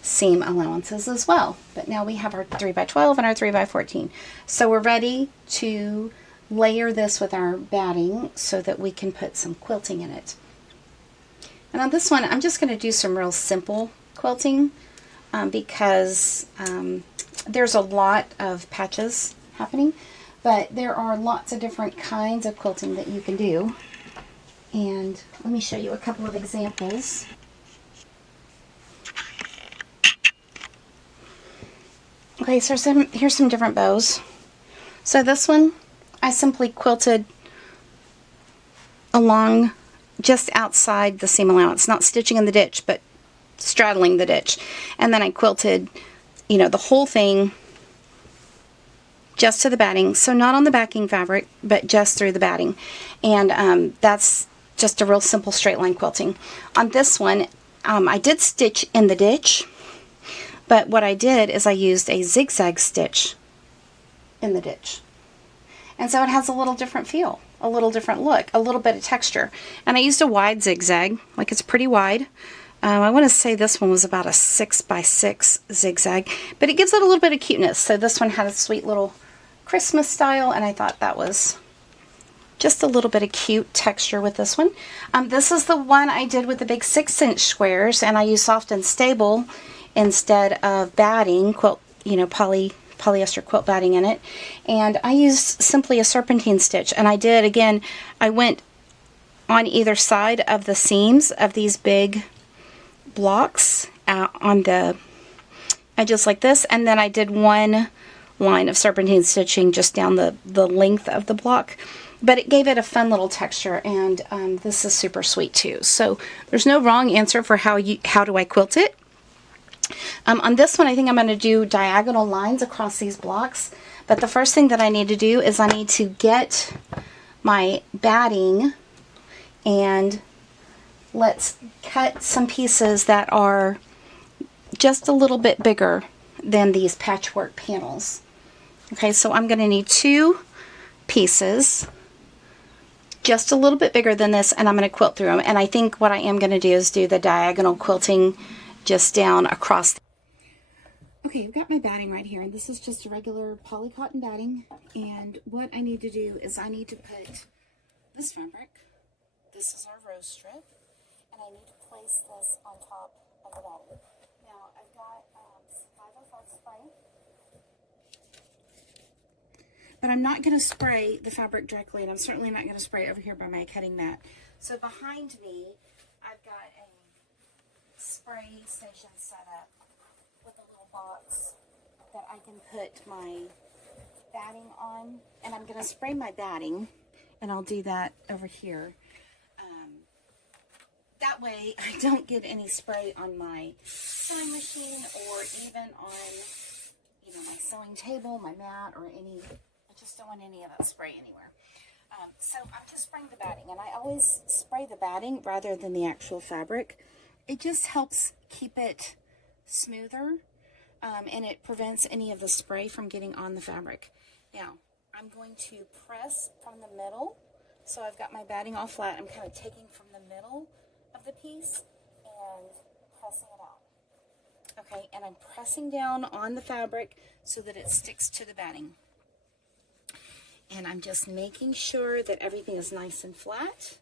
seam allowances as well. But now we have our 3 by 12 and our 3 by 14. So we're ready to layer this with our batting so that we can put some quilting in it. And on this one, I'm just going to do some real simple quilting because there's a lot of patches happening, but there are lots of different kinds of quilting that you can do. And let me show you a couple of examples. Okay, so here's some different bows. So this one, I simply quilted along just outside the seam allowance, not stitching in the ditch, but straddling the ditch. And then I quilted, the whole thing just to the batting. So not on the backing fabric, but just through the batting. And that's just a real simple straight line quilting. On this one, I did stitch in the ditch, but what I did is I used a zigzag stitch in the ditch. And so it has a little different feel, a little different look, a little bit of texture. And I used a wide zigzag, like it's pretty wide. I want to say this one was about a 6x6 zigzag, but it gives it a little bit of cuteness. So this one had a sweet little Christmas style, and I thought that was just a little bit of cute texture with this one. This is the one I did with the big 6-inch squares, and I used soft and stable instead of batting, quilt, polyester quilt batting in it. And I used simply a serpentine stitch, and I went on either side of the seams of these big blocks on the edges like this, and then I did one line of serpentine stitching just down the length of the block, but it gave it a fun little texture. And this is super sweet too. So there's no wrong answer for how do I quilt it. On this one, I think I'm going to do diagonal lines across these blocks, but the first thing that I need to do is I need to get my batting, and let's cut some pieces that are just a little bit bigger than these patchwork panels. Okay, so I'm going to need 2 pieces just a little bit bigger than this, and I'm going to quilt through them. And I think what I am going to do is do the diagonal quilting just down across. Okay, I've got my batting right here, and this is just a regular poly cotton batting. And what I need to do is I need to put this fabric, this is our rose strip, and I need to place this on top of the batting. Now, I've got 505 spray, but I'm not going to spray the fabric directly, and I'm certainly not going to spray over here by my cutting mat. So behind me, I've got a spray station set up with a little box that I can put my batting on, and I'm going to spray my batting, and I'll do that over here. That way I don't get any spray on my sewing machine, or even on my sewing table, my mat, or I just don't want any of that spray anywhere. So I'm just spraying the batting, and I always spray the batting rather than the actual fabric. It just helps keep it smoother, and it prevents any of the spray from getting on the fabric. Now, I'm going to press from the middle. So I've got my batting all flat. I'm kind of taking from the middle of the piece and pressing it out. Okay, and I'm pressing down on the fabric so that it sticks to the batting. And I'm just making sure that everything is nice and flat.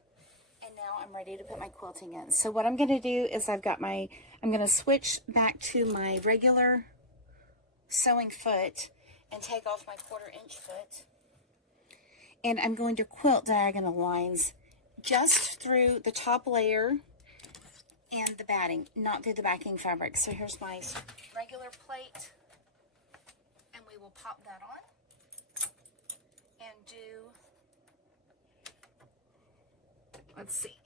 And now I'm ready to put my quilting in. So what I'm going to do is I'm going to switch back to my regular sewing foot and take off my 1/4 inch foot. And I'm going to quilt diagonal lines just through the top layer and the batting, not through the backing fabric. So here's my regular plate, and we will pop that on and do, let's see,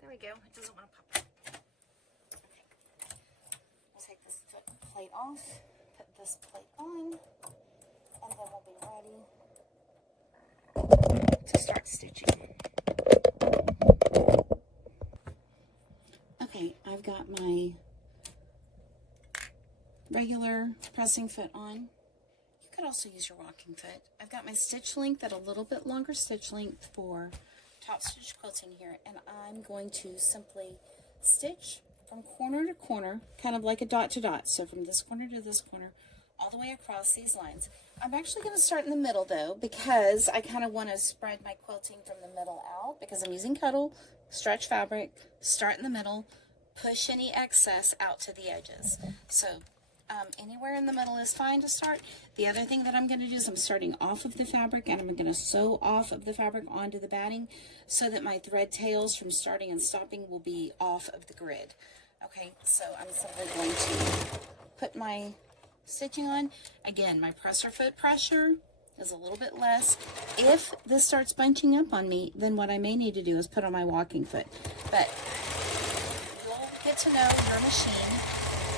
there we go, it doesn't want to pop. Okay, we'll take this foot plate off, put this plate on, and then we'll be ready to start stitching. Okay, I've got my regular pressing foot on. You could also use your walking foot. I've got my stitch length at a little bit longer stitch length for top stitch quilting here, and I'm going to simply stitch from corner to corner, kind of like a dot to dot. So from this corner to this corner, all the way across these lines. I'm actually going to start in the middle though, because I kind of want to spread my quilting from the middle out, because I'm using Cuddle stretch fabric. Start in the middle, push any excess out to the edges. So anywhere in the middle is fine to start. The other thing that I'm going to do is I'm starting off of the fabric, and I'm going to sew off of the fabric onto the batting so that my thread tails from starting and stopping will be off of the grid. Okay, so I'm simply going to put my stitching on. Again, my presser foot pressure is a little bit less. If this starts bunching up on me, then what I may need to do is put on my walking foot. But you'll get to know your machine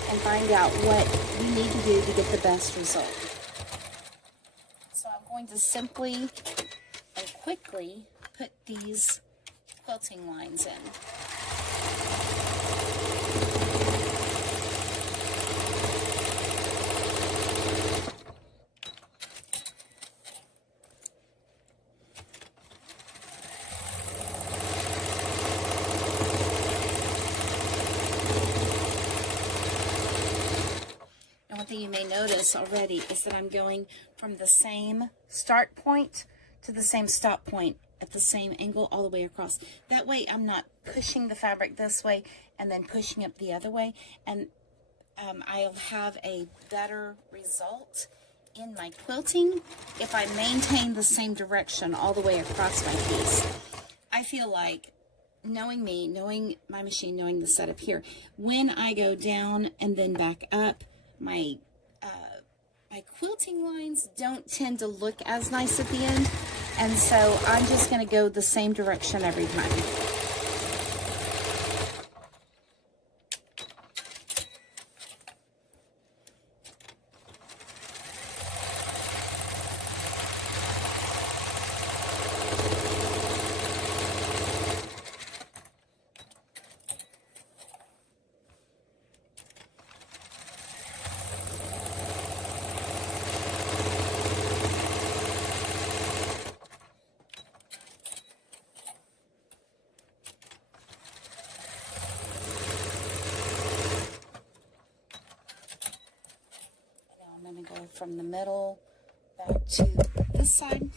and find out what you need to do to get the best result. going to simply and quickly put these quilting lines in. And one thing you may notice already is that I'm going from the same start point to the same stop point at the same angle all the way across. That way I'm not pushing the fabric this way and then pushing it the other way, and I'll have a better result in my quilting if I maintain the same direction all the way across my piece. I feel like, knowing me, knowing my machine, knowing the setup here, when I go down and then back up, my quilting lines don't tend to look as nice at the end, and so I'm just going to go the same direction every time. From the middle back to this side.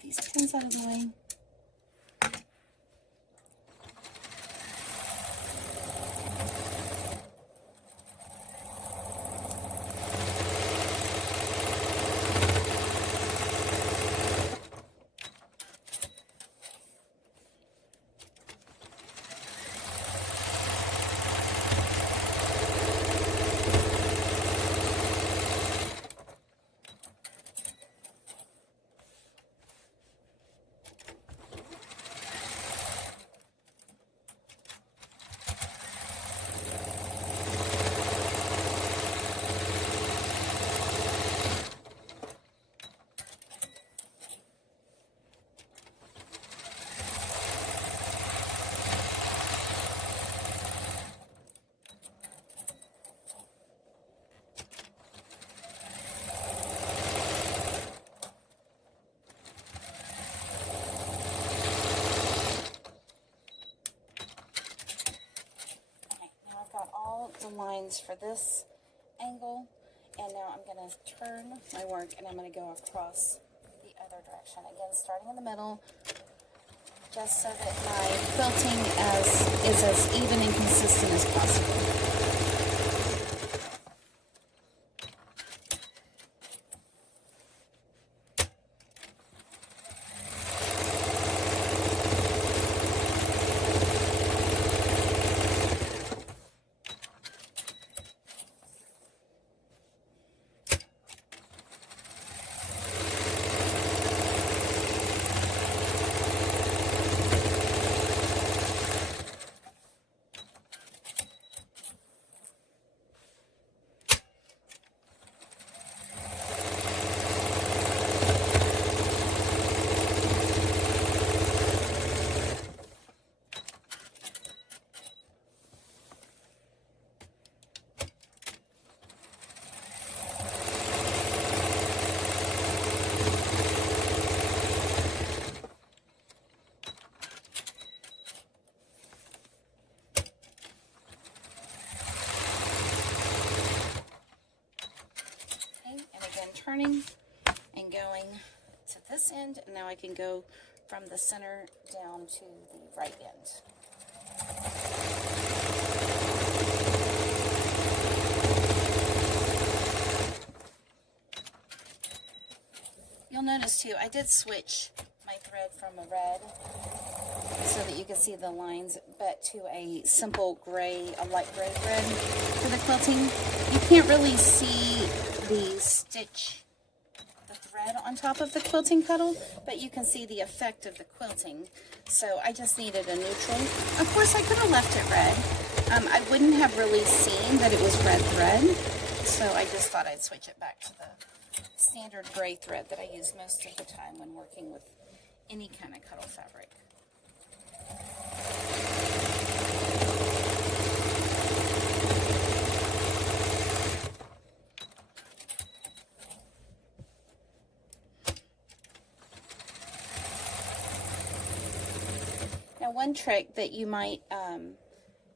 These pins out of the way. The lines for this angle, and now I'm going to turn my work and I'm going to go across the other direction, again starting in the middle, just so that my quilting is as even and consistent as possible. Turning and going to this end, and now I can go from the center down to the right end. You'll notice too, I did switch my thread from a red so that you can see the lines, but to a simple gray, a light gray thread for the quilting. You can't really see the stitch, the thread on top of the Quilting Cuddle, but you can see the effect of the quilting. So I just needed a neutral. Of course, I could have left it red. I wouldn't have really seen that it was red thread, so I just thought I'd switch it back to the standard gray thread that I use most of the time when working with any kind of cuddle fabric. Now, one trick that you might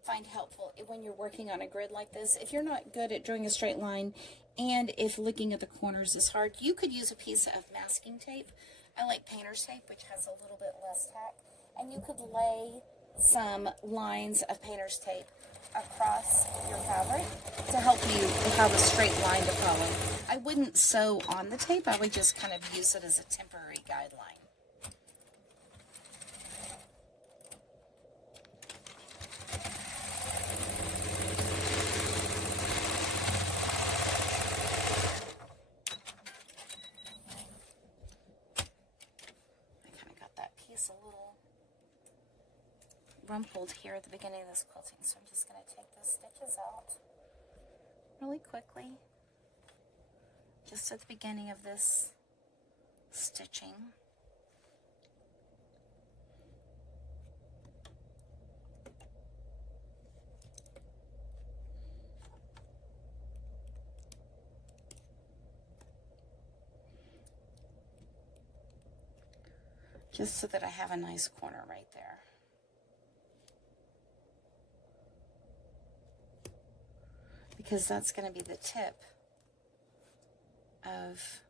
find helpful when you're working on a grid like this, if you're not good at drawing a straight line and if looking at the corners is hard, you could use a piece of masking tape. I like painter's tape, which has a little bit less tack, and you could lay some lines of painter's tape across your fabric to help you have a straight line to follow. I wouldn't sew on the tape, I would just kind of use it as a temporary guideline. A little rumpled here at the beginning of this quilting, so I'm just going to take those stitches out really quickly, just at the beginning of this stitching. Just so that I have a nice corner right there. Because that's going to be the tip of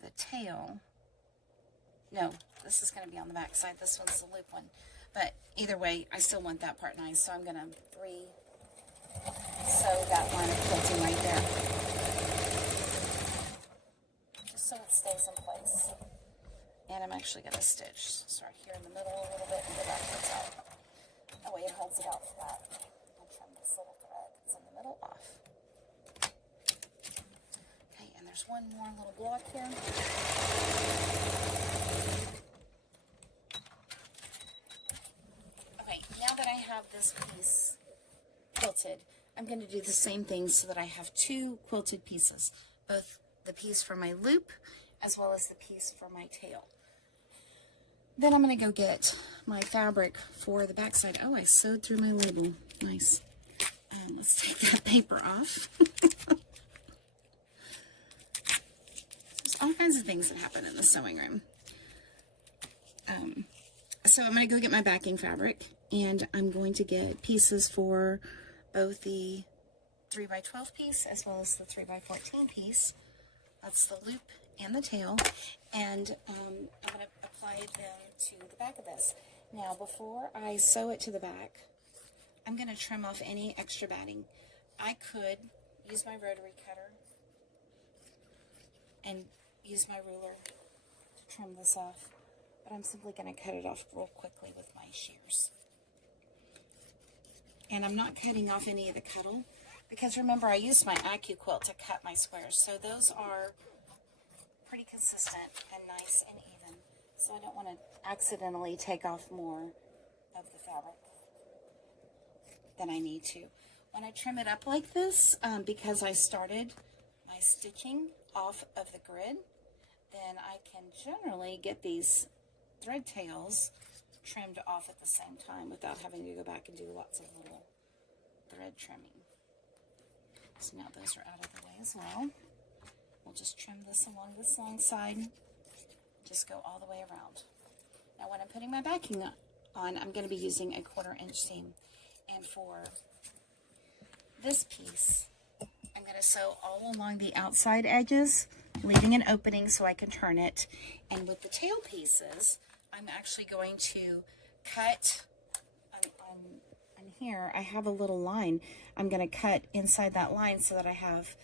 the tail. No, this is going to be on the back side. This one's the loop one. But either way, I still want that part nice, so I'm going to re-sew that line of quilting right there. Just so it stays in place. And I'm actually going to start here in the middle a little bit and go backwards out. That way it holds it out flat. I'll trim this little thread that's in the middle off. Okay, and there's one more little block here. Okay, now that I have this piece quilted, I'm going to do the same thing so that I have two quilted pieces. Both the piece for my loop as well as the piece for my tail. Then I'm going to go get my fabric for the back side. Oh, I sewed through my label. Nice. Let's take that paper off. There's all kinds of things that happen in the sewing room. So I'm going to go get my backing fabric, and I'm going to get pieces for both the 3x12 piece as well as the 3x14 piece. That's the loop and the tail, and I'm going to apply them to the back of this. Now, before I sew it to the back, I'm going to trim off any extra batting. I could use my rotary cutter and use my ruler to trim this off, but I'm simply going to cut it off real quickly with my shears. And I'm not cutting off any of the cuddle, because remember, I used my IQ quilt to cut my squares, so those are pretty consistent and nice and even, so I don't want to accidentally take off more of the fabric than I need to. When I trim it up like this, because I started my stitching off of the grid, then I can generally get these thread tails trimmed off at the same time without having to go back and do lots of little thread trimming. So now those are out of the way as well. We'll just trim this along this long side, just go all the way around. Now when I'm putting my backing on, I'm going to be using a 1/4 inch seam. And for this piece, I'm going to sew all along the outside edges, leaving an opening so I can turn it. And with the tail pieces, I'm actually going to cut on here. I have a little line. I'm going to cut inside that line so that I have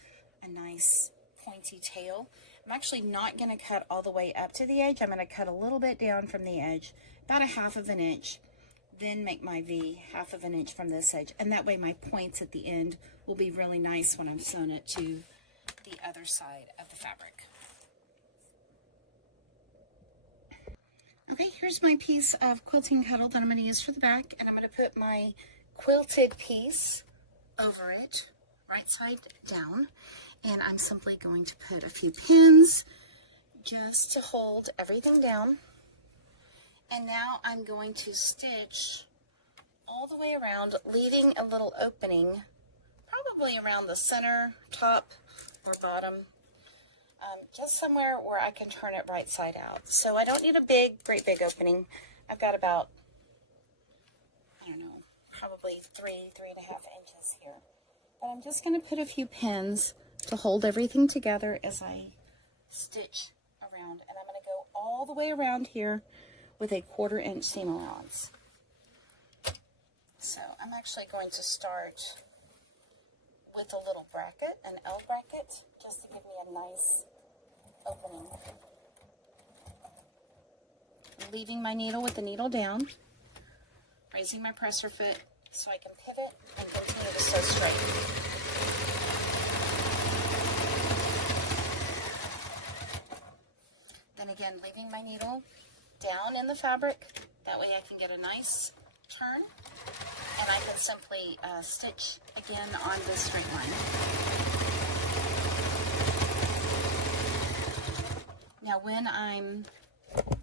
a nice pointy tail. I'm actually not going to cut all the way up to the edge. I'm going to cut a little bit down from the edge, about 1/2 inch, then make my V 1/2 inch from this edge. And that way my points at the end will be really nice when I'm sewing it to the other side of the fabric. Okay, here's my piece of Quilting Cuddle that I'm going to use for the back, and I'm going to put my quilted piece over it, right side down, and I'm simply going to put a few pins just to hold everything down. And now I'm going to stitch all the way around, leaving a little opening, probably around the center, top, or bottom, just somewhere where I can turn it right side out. So I don't need a great big opening. I've got about, I don't know, probably 3.5 inches here. But I'm just going to put a few pins to hold everything together as I stitch around. And I'm going to go all the way around here with a 1/4 inch seam allowance. So I'm actually going to start with a little bracket, an L bracket, just to give me a nice opening. Leaving my needle with the needle down, raising my presser foot so I can pivot and continue to sew straight. Then again, leaving my needle down in the fabric, that way I can get a nice turn, and I can simply stitch again on this straight line. Now when I'm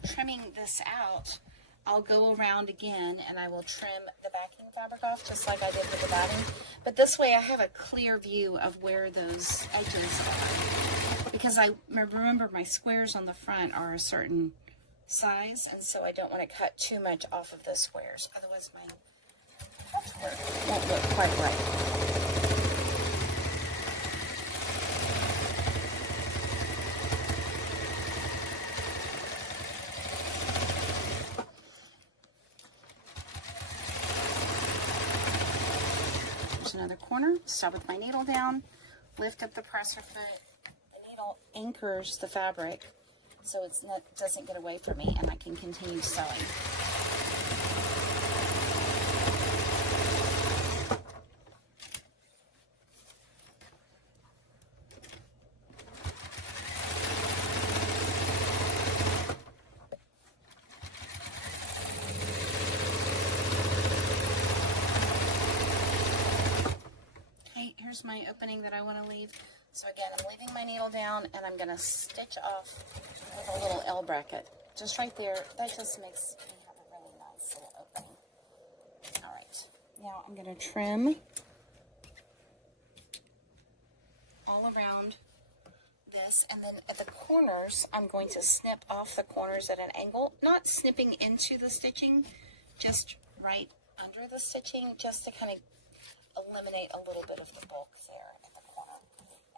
trimming this out, I'll go around again and I will trim the backing fabric off just like I did with the batting. But this way I have a clear view of where those edges are. Because I remember my squares on the front are a certain size, and so I don't want to cut too much off of those squares. Otherwise my patchwork won't look quite right. Another corner, start with my needle down, lift up the presser foot. The needle anchors the fabric so it doesn't get away from me, and I can continue sewing. Here's my opening that I want to leave. So again, I'm leaving my needle down and I'm going to stitch off with a little L bracket. Just right there. That just makes me have a really nice little opening. Alright, now I'm going to trim all around this, and then at the corners, I'm going to snip off the corners at an angle. Not snipping into the stitching, just right under the stitching, just to kind of eliminate a little bit of the bulk there at the corner.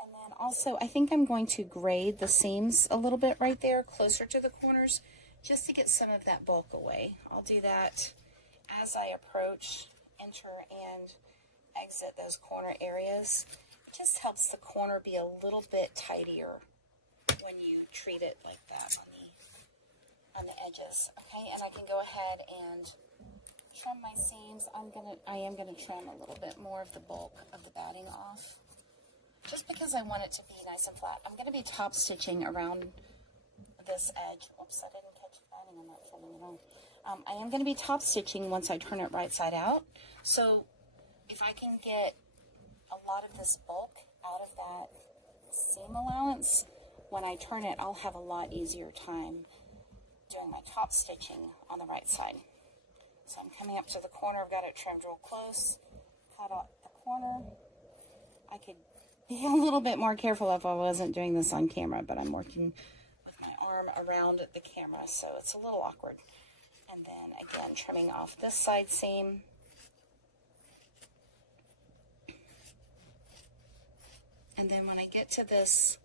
And then also, I think I'm going to grade the seams a little bit right there, closer to the corners, just to get some of that bulk away. I'll do that as I approach, enter, and exit those corner areas. It just helps the corner be a little bit tidier when you treat it like that on the edges. Okay, and I can go ahead and trim my seams. I am gonna trim a little bit more of the bulk of the batting off, just because I want it to be nice and flat. I'm gonna be top stitching around this edge. Oops, I didn't catch the batting. I'm not trimming it on. I am gonna be top stitching once I turn it right side out. So if I can get a lot of this bulk out of that seam allowance, when I turn it, I'll have a lot easier time doing my top stitching on the right side. So I'm coming up to the corner. I've got it trimmed real close. Cut out the corner. I could be a little bit more careful if I wasn't doing this on camera, but I'm working with my arm around the camera, so it's a little awkward. And then again, trimming off this side seam. And then when I get to this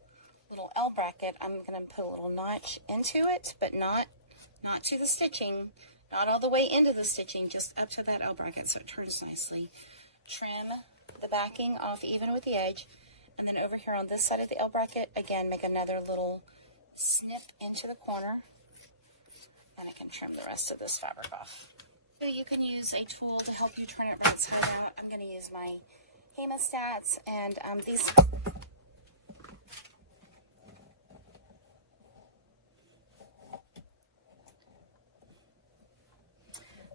little L bracket, I'm going to put a little notch into it, but not to the stitching. Not all the way into the stitching, just up to that L bracket so it turns nicely. Trim the backing off even with the edge, And then over here on this side of the L bracket, again, make another little snip into the corner, and I can trim the rest of this fabric off. So you can use a tool to help you turn it right side out. I'm going to use my hemostats, and these...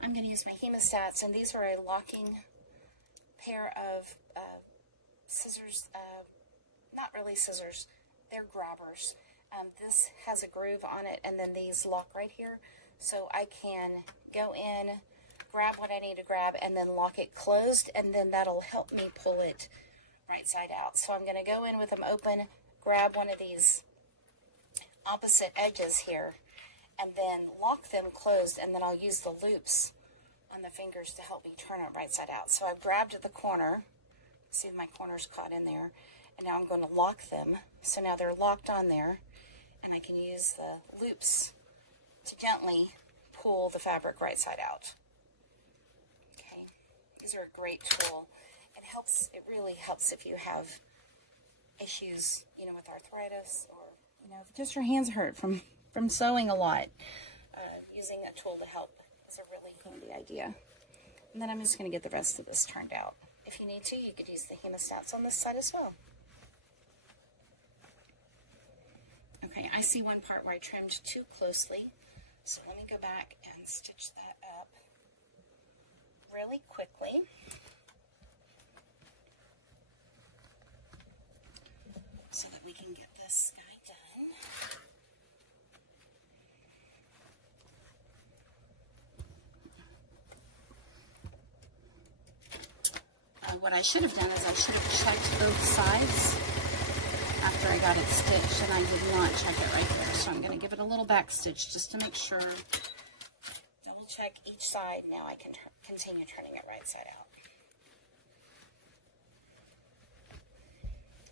I'm going to use my hemostats, and these are a locking pair of scissors, not really scissors, they're grabbers. This has a groove on it, and then these lock right here, so I can go in, grab what I need to grab, and then lock it closed, and then that'll help me pull it right side out. So I'm going to go in with them open, grab one of these opposite edges here, and then lock them closed, and then I'll use the loops on the fingers to help me turn it right side out. So I've grabbed the corner, see my corner's caught in there, and now I'm going to lock them. So now they're locked on there, and I can use the loops to gently pull the fabric right side out. Okay, these are a great tool. It really helps if you have issues, you know, with arthritis, or, you know, if just your hands hurt from sewing a lot. Using a tool to help is a really handy idea. And then I'm just going to get the rest of this turned out. If you need to, you could use the hemostats on this side as well. Okay, I see one part where I trimmed too closely, so let me go back and stitch that up really quickly. So that we can get this guy done. What I should have done is I should have checked both sides after I got it stitched, and I did not check it right there. So I'm going to give it a little back stitch just to make sure. Double check each side. Now I can continue turning it right side out.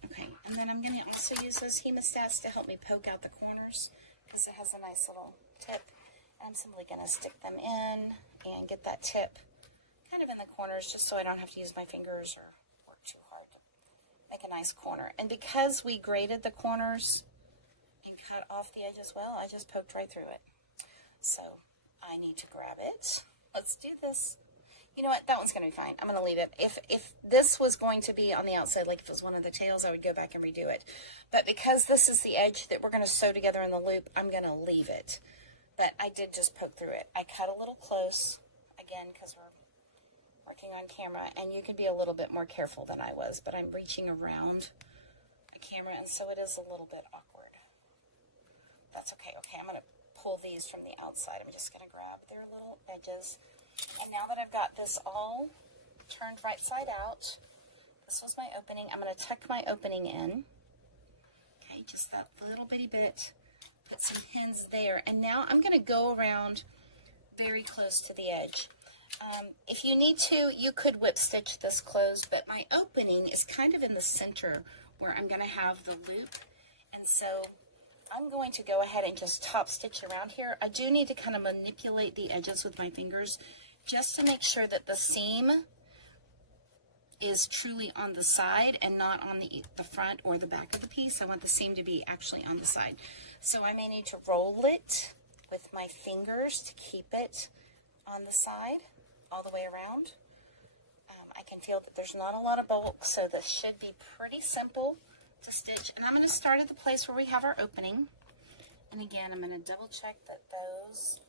Okay, and then I'm going to also use those hemostats to help me poke out the corners, because it has a nice little tip. And I'm simply going to stick them in and get that tip kind of in the corners, just so I don't have to use my fingers or work too hard to make a nice corner. And because we graded the corners and cut off the edge as well, I just poked right through it. So I need to grab it. Let's do this. You know what? That one's going to be fine. I'm going to leave it. If this was going to be on the outside, like if it was one of the tails, I would go back and redo it. But because this is the edge that we're going to sew together in the loop, I'm going to leave it. But I did just poke through it. I cut a little close, again, because we're working on camera, and you can be a little bit more careful than I was, but I'm reaching around a camera, and so it is a little bit awkward. That's okay. Okay, I'm going to pull these from the outside. I'm just going to grab their little edges. And now that I've got this all turned right side out, this was my opening. I'm going to tuck my opening in. Okay, just that little bitty bit. Put some pins there. And now I'm going to go around very close to the edge. If you need to, you could whip stitch this closed, but my opening is kind of in the center where I'm going to have the loop. And so I'm going to go ahead and just top stitch around here. I do need to kind of manipulate the edges with my fingers just to make sure that the seam is truly on the side and not on the front or the back of the piece. I want the seam to be actually on the side. So I may need to roll it with my fingers to keep it on the side all the way around. I can feel that there's not a lot of bulk, so this should be pretty simple to stitch. And I'm going to start at the place where we have our opening. And again, I'm going to double check that those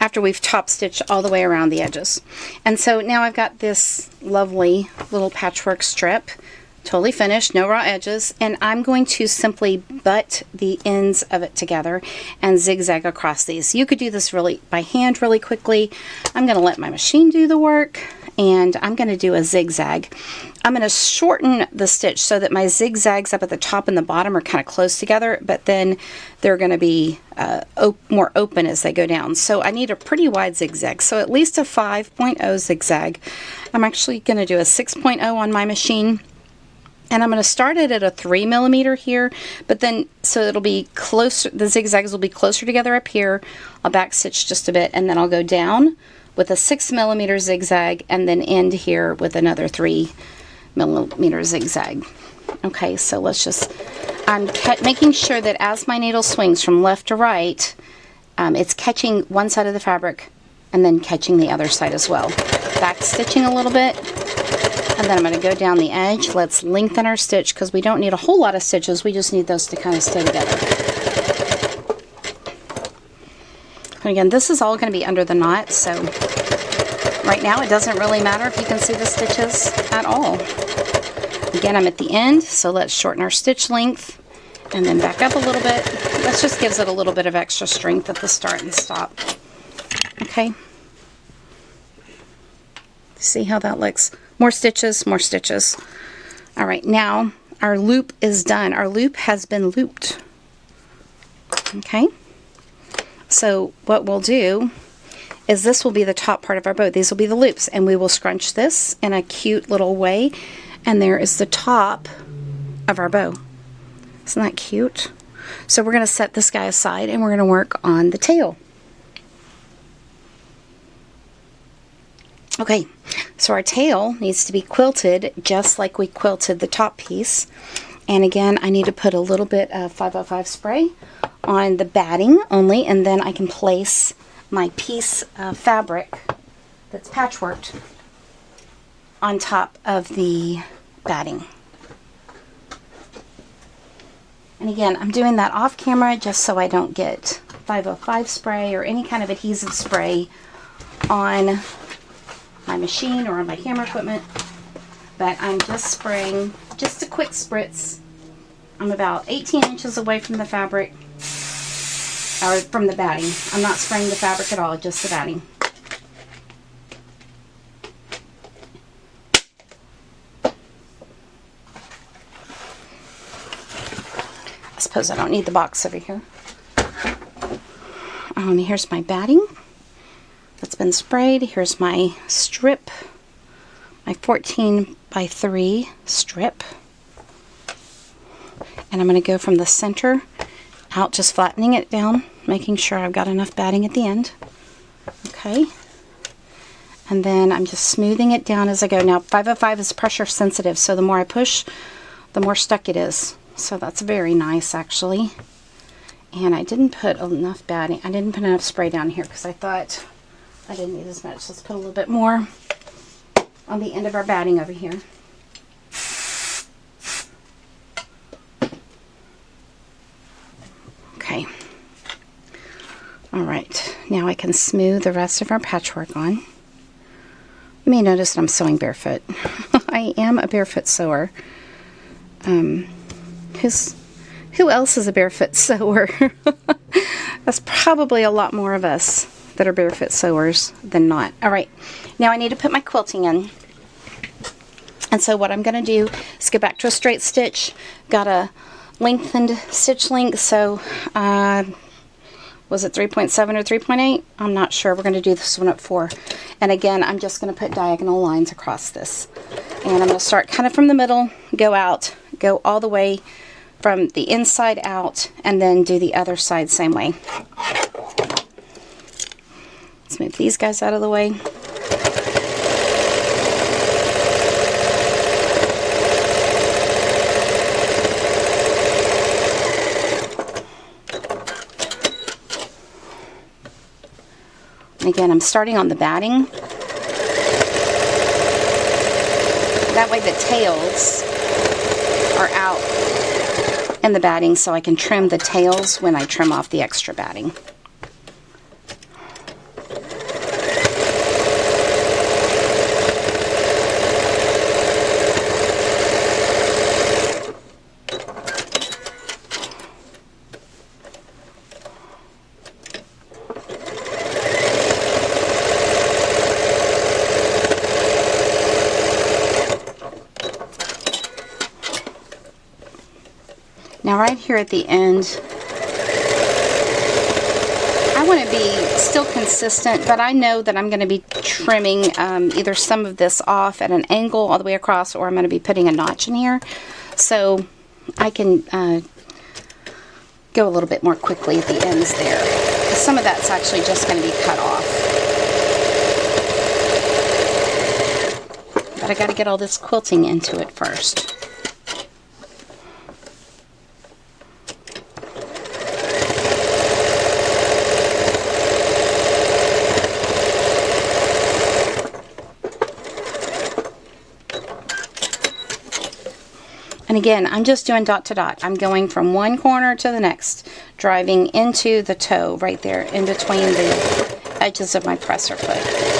after we've top stitched all the way around the edges. And so now I've got this lovely little patchwork strip, totally finished, no raw edges, and I'm going to simply butt the ends of it together and zigzag across these. You could do this really by hand really quickly. I'm going to let my machine do the work, and I'm going to do a zigzag. I'm going to shorten the stitch so that my zigzags up at the top and the bottom are kind of close together, but then they're going to be more open as they go down. So I need a pretty wide zigzag, so at least a 5.0 zigzag. I'm actually going to do a 6.0 on my machine. And I'm going to start it at a 3mm here, but then, so it'll be closer, the zigzags will be closer together up here. I'll back stitch just a bit, and then I'll go down with a 6mm zigzag, and then end here with another 3mm zigzag. Okay, so let's just, I'm making sure that as my needle swings from left to right, it's catching one side of the fabric, and then catching the other side as well. Back stitching a little bit. And then I'm going to go down the edge. Let's lengthen our stitch because we don't need a whole lot of stitches. We just need those to kind of stay together. And again, this is all going to be under the knot, so right now it doesn't really matter if you can see the stitches at all. Again, I'm at the end, so let's shorten our stitch length and then back up a little bit. That just gives it a little bit of extra strength at the start and stop. Okay. See how that looks? More stitches, more stitches. All right, now our loop is done. Our loop has been looped. Okay, so what we'll do is this will be the top part of our bow. These will be the loops, and we will scrunch this in a cute little way, and there is the top of our bow. Isn't that cute? So we're going to set this guy aside, and we're going to work on the tail. Okay, so our tail needs to be quilted just like we quilted the top piece. And again, I need to put a little bit of 505 spray on the batting only, and then I can place my piece of fabric that's patchworked on top of the batting. And again, I'm doing that off camera just so I don't get 505 spray or any kind of adhesive spray on my machine or on my camera equipment, but I'm just spraying just a quick spritz. I'm about 18 inches away from the fabric, or from the batting. I'm not spraying the fabric at all, just the batting. I suppose I don't need the box over here. Here's my batting that's been sprayed. Here's my strip, my 14x3 strip. And I'm going to go from the center out, just flattening it down, making sure I've got enough batting at the end. Okay. And then I'm just smoothing it down as I go. Now 505 is pressure sensitive, so the more I push, the more stuck it is. So that's very nice, actually. And I didn't put enough batting. I didn't put enough spray down here because I thought I didn't need as much. Let's put a little bit more on the end of our batting over here. Okay. All right. Now I can smooth the rest of our patchwork on. You may notice that I'm sewing barefoot. I am a barefoot sewer. Who else is a barefoot sewer? That's probably a lot more of us that are barefoot sewers than not. All right, now I need to put my quilting in. And so what I'm going to do is go back to a straight stitch. Got a lengthened stitch length, so was it 3.7 or 3.8? I'm not sure. We're going to do this one at 4. And again, I'm just going to put diagonal lines across this. And I'm going to start kind of from the middle, go out, go all the way from the inside out, and then do the other side same way. Let's move these guys out of the way. And again, I'm starting on the batting. That way the tails are out in the batting, so I can trim the tails when I trim off the extra batting. Now right here at the end, I want to be still consistent, but I know that I'm going to be trimming either some of this off at an angle all the way across, or I'm going to be putting a notch in here. So I can go a little bit more quickly at the ends there. Some of that's actually just going to be cut off. But I got to get all this quilting into it first. And again, I'm just doing dot to dot. I'm going from one corner to the next, driving into the toe right there in between the edges of my presser foot.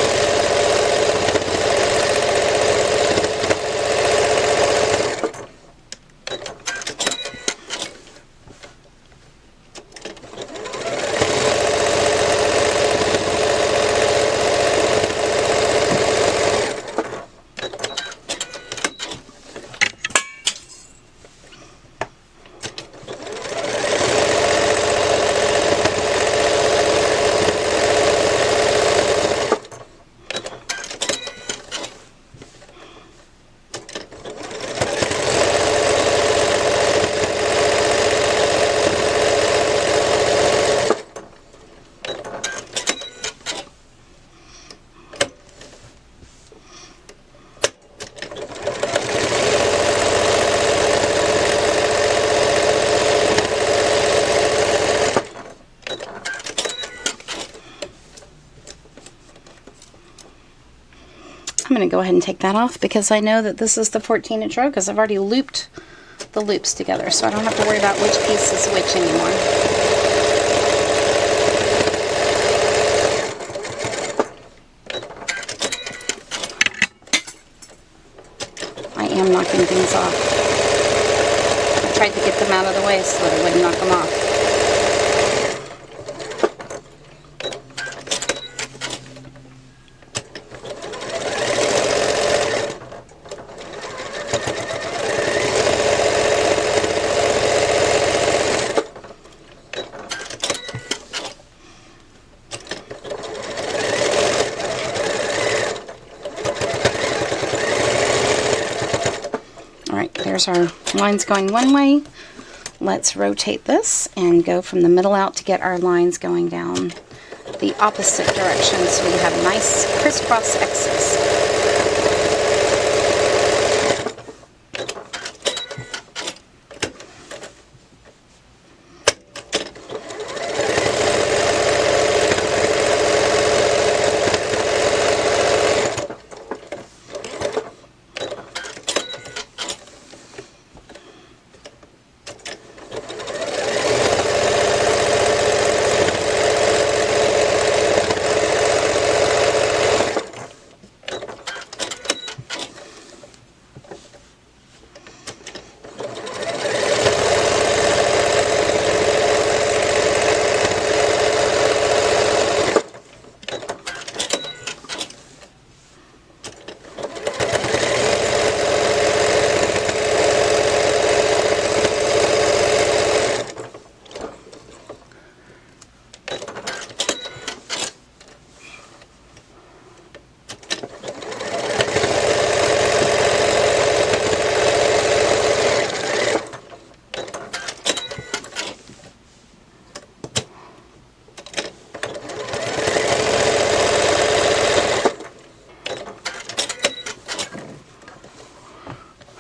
I'm going to go ahead and take that off because I know that this is the 14-inch row because I've already looped the loops together, so I don't have to worry about which piece is which anymore. I am knocking things off. I tried to get them out of the way so that I wouldn't knock them off. There's our lines going one way. Let's rotate this and go from the middle out to get our lines going down the opposite direction so we have a nice crisscross X's.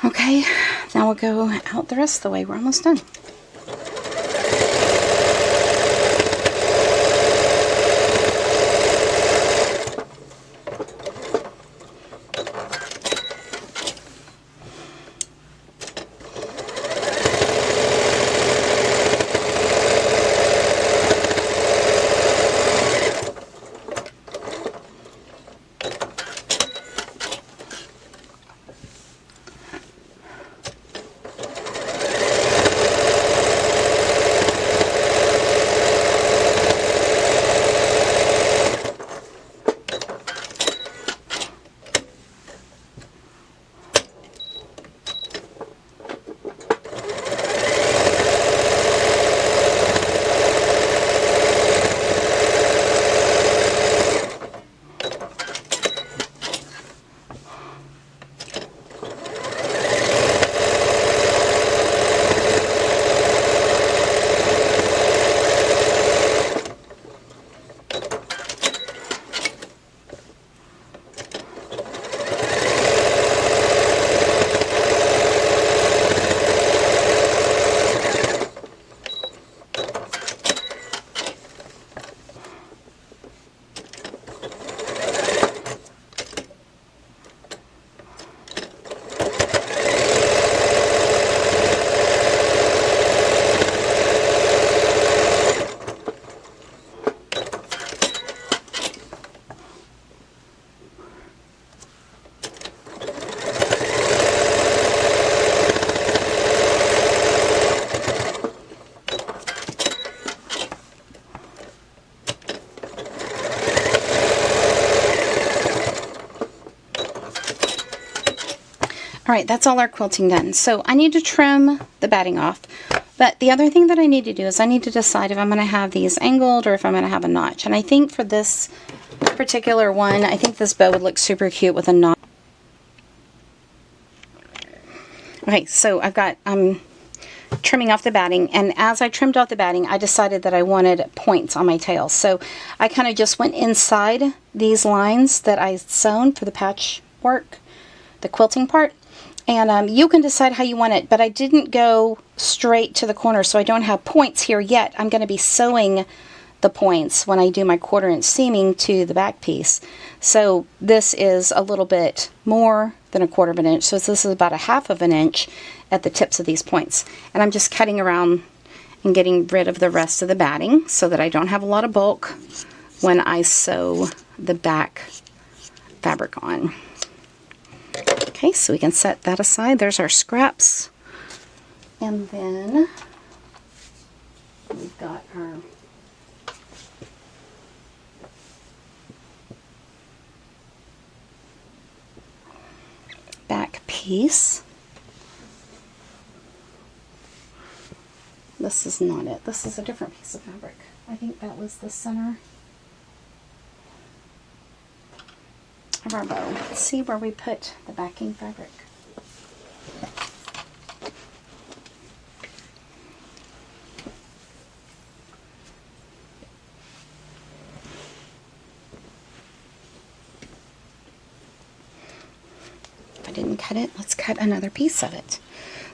Okay, now we'll go out the rest of the way. We're almost done. All right, that's all our quilting done. So I need to trim the batting off. But the other thing that I need to do is I need to decide if I'm going to have these angled or if I'm going to have a notch. And I think for this particular one, I think this bow would look super cute with a notch. Okay, so I'm trimming off the batting, and as I trimmed off the batting, I decided that I wanted points on my tail. So I kind of just went inside these lines that I sewn for the patchwork, the quilting part. And you can decide how you want it, but I didn't go straight to the corner, so I don't have points here yet. I'm going to be sewing the points when I do my 1/4 inch seaming to the back piece. So this is a little bit more than 1/4 of an inch, so this is about 1/2 of an inch at the tips of these points. And I'm just cutting around and getting rid of the rest of the batting so that I don't have a lot of bulk when I sew the back fabric on. Okay, so we can set that aside. There's our scraps. And then we've got our back piece. This is not it. This is a different piece of fabric. I think that was the center of our bow. Let's see where we put the backing fabric. If I didn't cut it, let's cut another piece of it.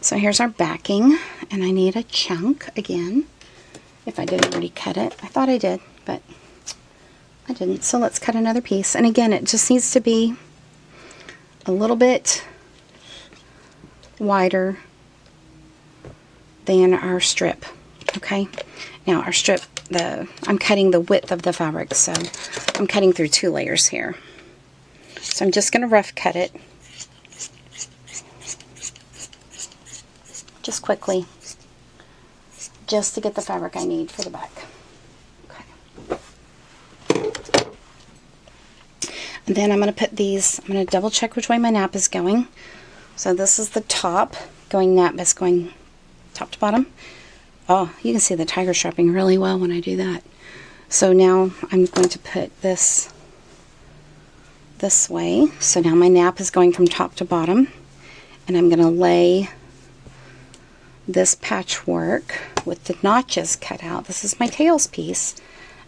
So here's our backing, and I need a chunk again. If I didn't already cut it, I thought I did, but I didn't. So let's cut another piece. And again, it just needs to be a little bit wider than our strip. Okay. Now our strip, I'm cutting the width of the fabric, so I'm cutting through 2 layers here. So I'm just going to rough cut it. Just quickly, just to get the fabric I need for the back. Okay. And then I'm going to put these, I'm going to double check which way my nap is going. So this is the top, nap is going top to bottom. Oh, you can see the tiger strapping really well when I do that. So now I'm going to put this way. So now my nap is going from top to bottom, and I'm going to lay this patchwork with the notches cut out. This is my tails piece.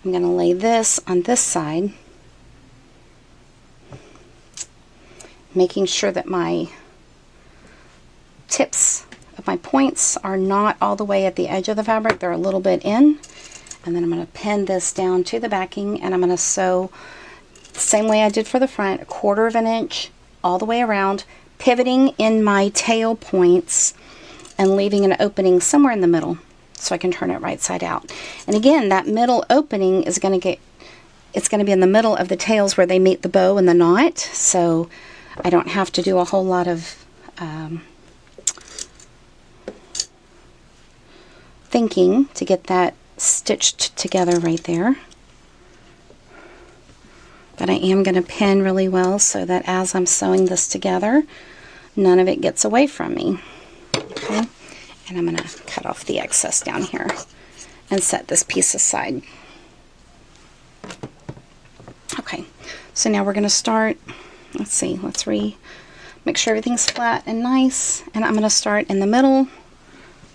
I'm going to lay this on this side, making sure that my tips of my points are not all the way at the edge of the fabric. They're a little bit in. And then I'm going to pin this down to the backing, and I'm going to sew the same way I did for the front, 1/4 of an inch all the way around, pivoting in my tail points and leaving an opening somewhere in the middle so I can turn it right side out. And again, that middle opening is going to be in the middle of the tails where they meet the bow and the knot, so I don't have to do a whole lot of thinking to get that stitched together right there. But I am going to pin really well so that as I'm sewing this together, none of it gets away from me. Okay, and I'm going to cut off the excess down here and set this piece aside. Okay, so now we're going to start, let's see, make sure everything's flat and nice, and I'm going to start in the middle.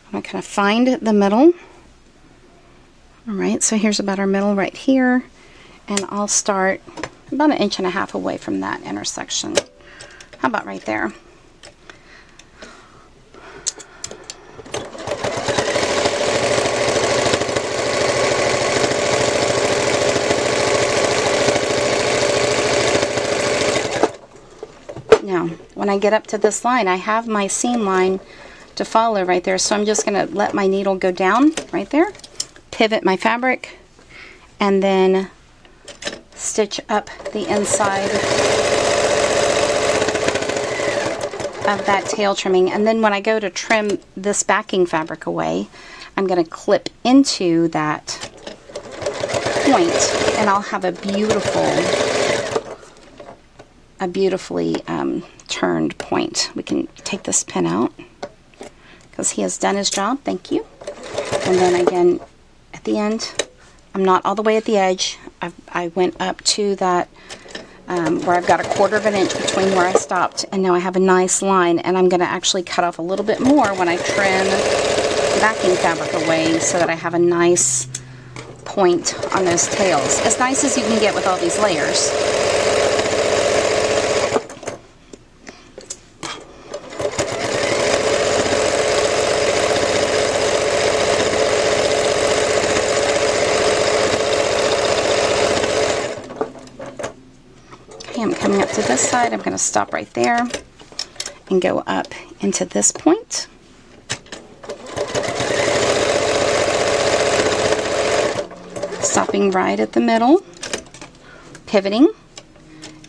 I'm going to kind of find the middle. Alright, so here's about our middle right here, and I'll start about 1.5 inches away from that intersection. How about right there? Now, when I get up to this line, I have my seam line to follow right there, so I'm just going to let my needle go down right there, pivot my fabric, and then stitch up the inside of that tail trimming. And then when I go to trim this backing fabric away, I'm going to clip into that point, and I'll have a beautiful a beautifully turned point. We can take this pin out because he has done his job. Thank you. And then again, at the end, I'm not all the way at the edge. I went up to that where I've got a 1/4 of an inch between where I stopped, and now I have a nice line, and I'm going to actually cut off a little bit more when I trim the backing fabric away so that I have a nice point on those tails. As nice as you can get with all these layers. I'm coming up to this side. I'm going to stop right there and go up into this point. Stopping right at the middle, pivoting,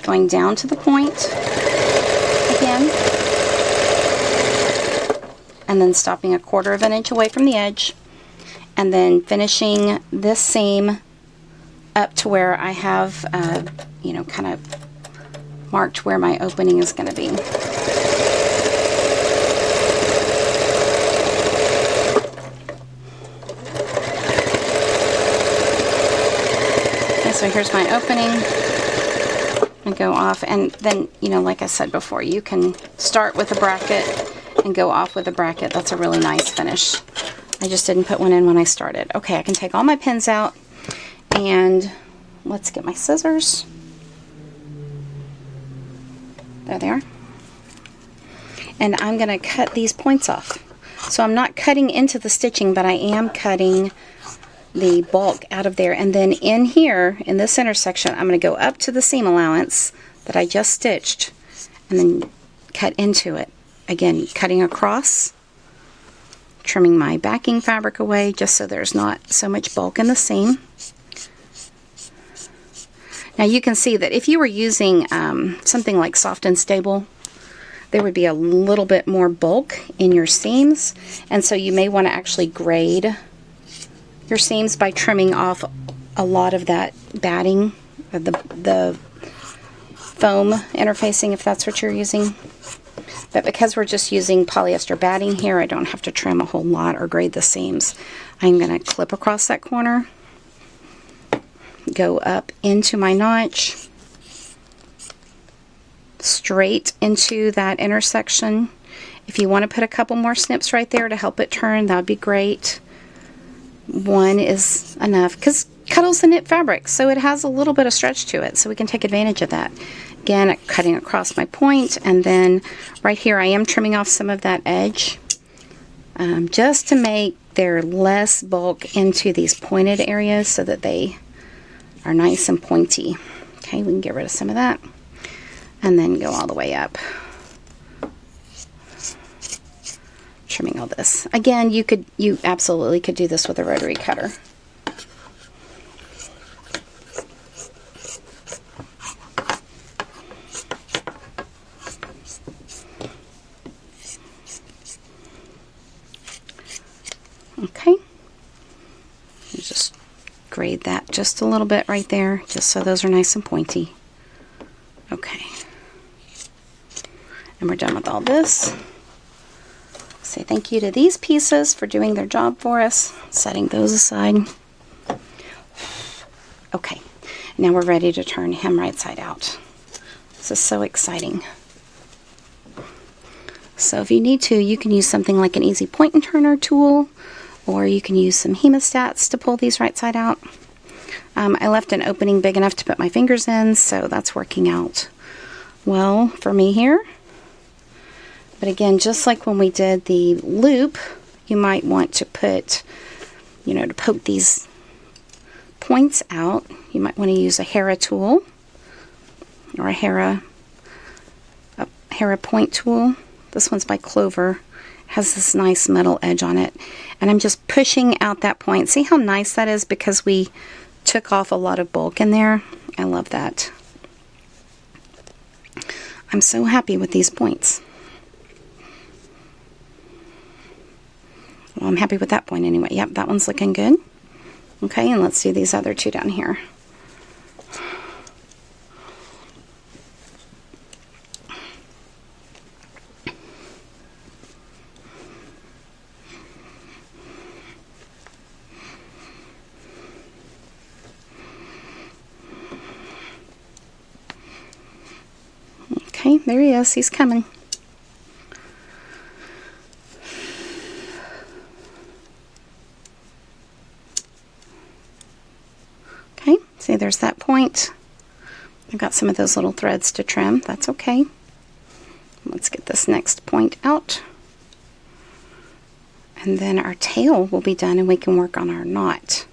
going down to the point again, and then stopping a 1/4 of an inch away from the edge, and then finishing this seam up to where I have, you know, kind of marked where my opening is going to be. Okay, so here's my opening. I go off, and then, you know, like I said before, you can start with a bracket and go off with a bracket. That's a really nice finish. I just didn't put one in when I started. Okay, I can take all my pins out, and let's get my scissors. There they are. And I'm going to cut these points off. So I'm not cutting into the stitching, but I am cutting the bulk out of there. And then in here, in this intersection, I'm going to go up to the seam allowance that I just stitched and then cut into it. Again, cutting across, trimming my backing fabric away just so there's not so much bulk in the seam. Now you can see that if you were using something like Soft and Stable, there would be a little bit more bulk in your seams, and so you may want to actually grade your seams by trimming off a lot of that batting, or the foam interfacing, if that's what you're using. But because we're just using polyester batting here, I don't have to trim a whole lot or grade the seams. I'm going to clip across that corner, go up into my notch, straight into that intersection. If you want to put a couple more snips right there to help it turn, that would be great. One is enough because Cuddle's a knit fabric, so it has a little bit of stretch to it, so we can take advantage of that. Again, cutting across my point, and then right here I am trimming off some of that edge just to make there less bulk into these pointed areas so that they are nice and pointy. Okay, we can get rid of some of that and then go all the way up, trimming all this. Again, you absolutely could do this with a rotary cutter. Okay, just grade that just a little bit right there, just so those are nice and pointy. Okay, and we're done with all this. Say thank you to these pieces for doing their job for us, setting those aside. Okay, now we're ready to turn him right side out. This is so exciting. So if you need to, you can use something like an easy point and turner tool, or you can use some hemostats to pull these right side out. I left an opening big enough to put my fingers in, so that's working out well for me here. But again, just like when we did the loop, you might want to put, you know, to poke these points out, you might want to use a Hera tool or a Hera point tool. This one's by Clover. Has this nice metal edge on it, and I'm just pushing out that point. See how nice that is because we took off a lot of bulk in there. I love that. I'm so happy with these points. Well, I'm happy with that point anyway. Yep, that one's looking good. Okay, and let's do these other two down here. there he is. He's coming. Okay, see there's that point. I've got some of those little threads to trim. That's okay. Let's get this next point out. And then our tail will be done and we can work on our knot.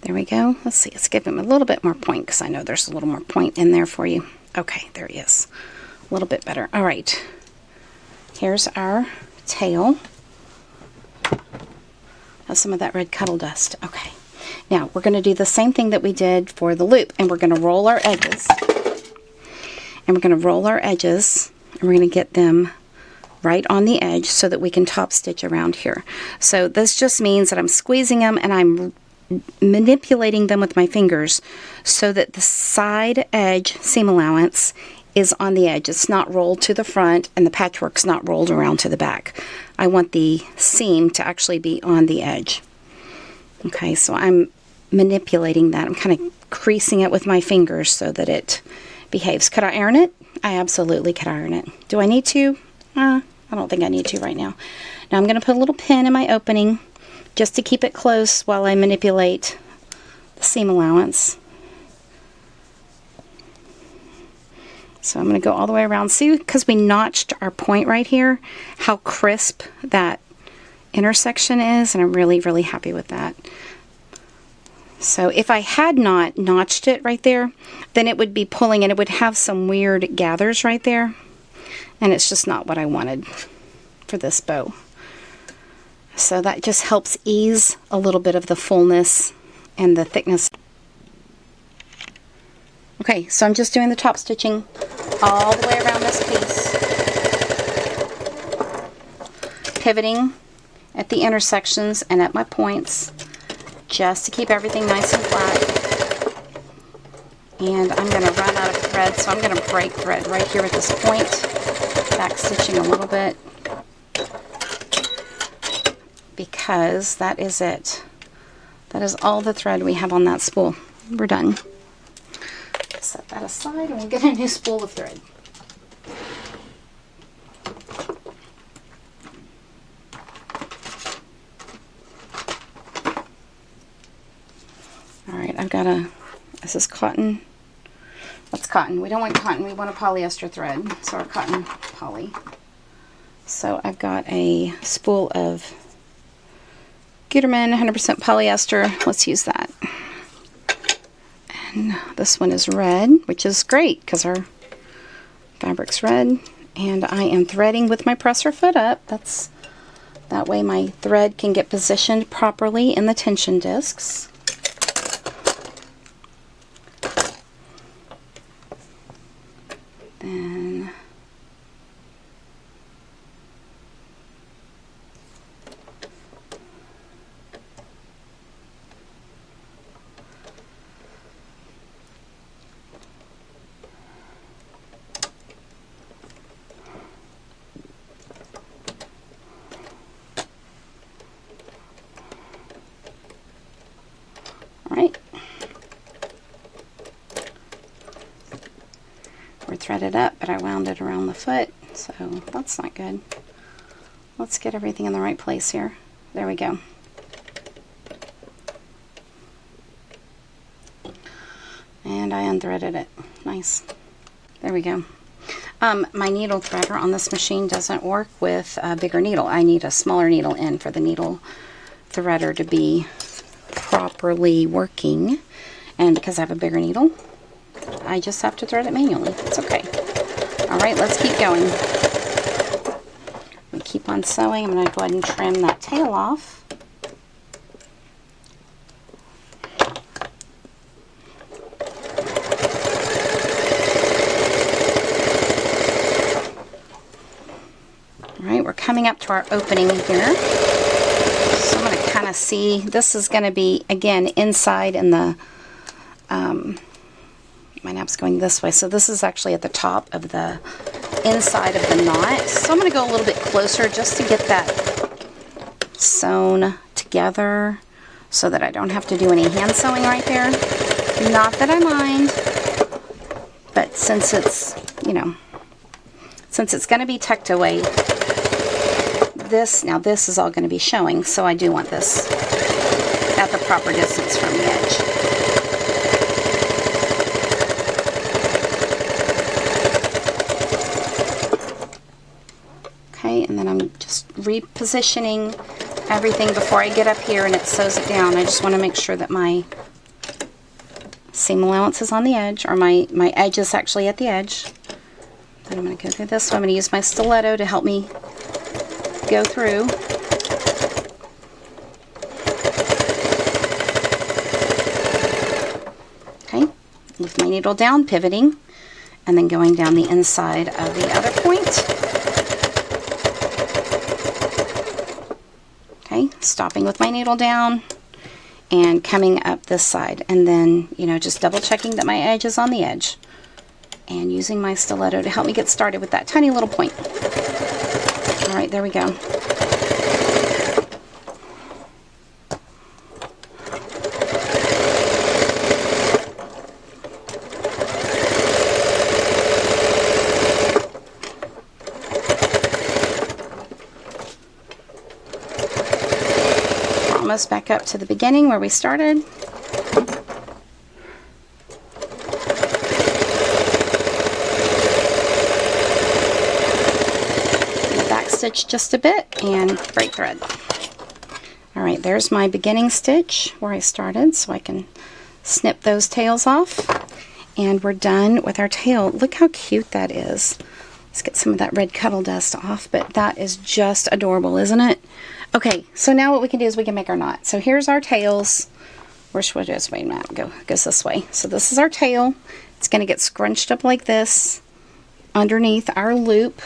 There we go. Let's see, let's give him a little bit more point because I know there's a little more point in there for you. Okay, there he is. A little bit better. All right. Here's our tail. Have some of that red cuddle dust. Okay. Now we're going to do the same thing that we did for the loop, and we're going to roll our edges. And we're going to roll our edges, and we're going to get them right on the edge so that we can top stitch around here. So this just means that I'm squeezing them and I'm manipulating them with my fingers so that the side edge seam allowance is on the edge. It's not rolled to the front and the patchwork's not rolled around to the back. I want the seam to actually be on the edge. Okay, so I'm manipulating that. I'm kind of creasing it with my fingers so that it behaves. Could I iron it? I absolutely could iron it. Do I need to? I don't think I need to right now. Now I'm going to put a little pin in my opening just to keep it close while I manipulate the seam allowance. So I'm going to go all the way around. See, because we notched our point right here, how crisp that intersection is, and I'm really, really happy with that. So if I had not notched it right there, then it would be pulling and it would have some weird gathers right there. And it's just not what I wanted for this bow. So that just helps ease a little bit of the fullness and the thickness. Okay, so I'm just doing the top stitching all the way around this piece. Pivoting at the intersections and at my points just to keep everything nice and flat. And I'm going to run out of thread, so I'm going to break thread right here at this point. Back stitching a little bit because that is it. That is all the thread we have on that spool. We're done. Set that aside and we'll get a new spool of thread. Alright, I've got a, this is cotton. What's cotton? We don't want cotton, we want a polyester thread, so our cotton poly. So I've got a spool of Gutermann 100% polyester. Let's use that. And this one is red, which is great because our fabric's red. And I am threading with my presser foot up. That way my thread can get positioned properly in the tension discs. Then all right. We're threaded up, but I wound it around the foot, so that's not good. Let's get everything in the right place here. There we go. And I unthreaded it. Nice. There we go. My needle threader on this machine doesn't work with a bigger needle. I need a smaller needle in for the needle threader to be properly working. And because I have a bigger needle, I just have to thread it manually. It's okay. Alright, let's keep going. We keep on sewing. I'm going to go ahead and trim that tail off. Alright, we're coming up to our opening here. So I'm going to kind of see, this is going to be, again, inside in the, my nap's going this way, so this is actually at the top of the inside of the knot. So I'm going to go a little bit closer just to get that sewn together so that I don't have to do any hand sewing right there. Not that I mind, but since it's, you know, since it's going to be tucked away, now this is all going to be showing, so I do want this at the proper distance from the edge. Okay, and then I'm just repositioning everything before I get up here and it sews it down. I just want to make sure that my seam allowance is on the edge, or my edge is actually at the edge. Then I'm going to go through this. So I'm going to use my stiletto to help me go through. Okay, lift my needle down, pivoting, and then going down the inside of the other point. Okay, stopping with my needle down and coming up this side, and then, you know, just double checking that my edge is on the edge and using my stiletto to help me get started with that tiny little point. All right, there we go. Almost back up to the beginning where we started. Back stitch just a bit and break thread. All right, there's my beginning stitch where I started, so I can snip those tails off, and we're done with our tail. Look how cute that is. Let's get some of that red cuddle dust off, but that is just adorable, isn't it? Okay, so now what we can do is we can make our knot. So here's our tails. Which way does my map go? It goes this way. So this is our tail. It's going to get scrunched up like this underneath our loop,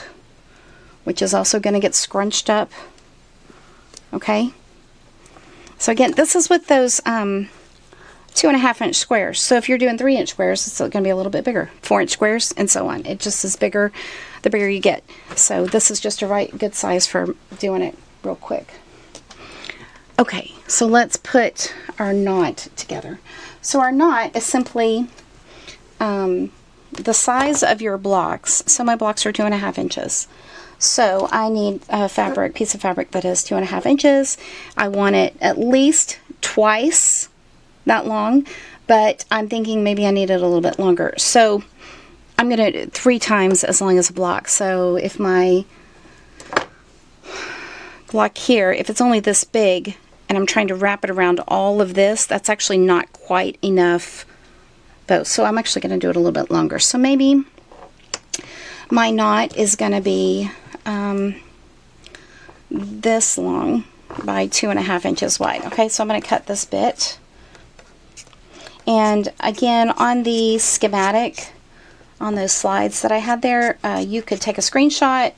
which is also going to get scrunched up. Okay. So again, this is with those 2.5 inch squares. So if you're doing 3 inch squares, it's going to be a little bit bigger. 4 inch squares, and so on. It just is bigger the bigger you get. So this is just a good size for doing it real quick. Okay, so let's put our knot together. So our knot is simply the size of your blocks. So my blocks are 2.5 inches. So I need a piece of fabric that is 2.5 inches. I want it at least twice that long, but I'm thinking maybe I need it a little bit longer. So I'm going to do 3 times as long as a block. So if my block here, if it's only this big and I'm trying to wrap it around all of this, that's actually not quite enough bow. So I'm actually going to do it a little bit longer. So maybe my knot is going to be this long by 2.5 inches wide. Okay, so I'm going to cut this bit. And again, on the schematic, on those slides that I had there, you could take a screenshot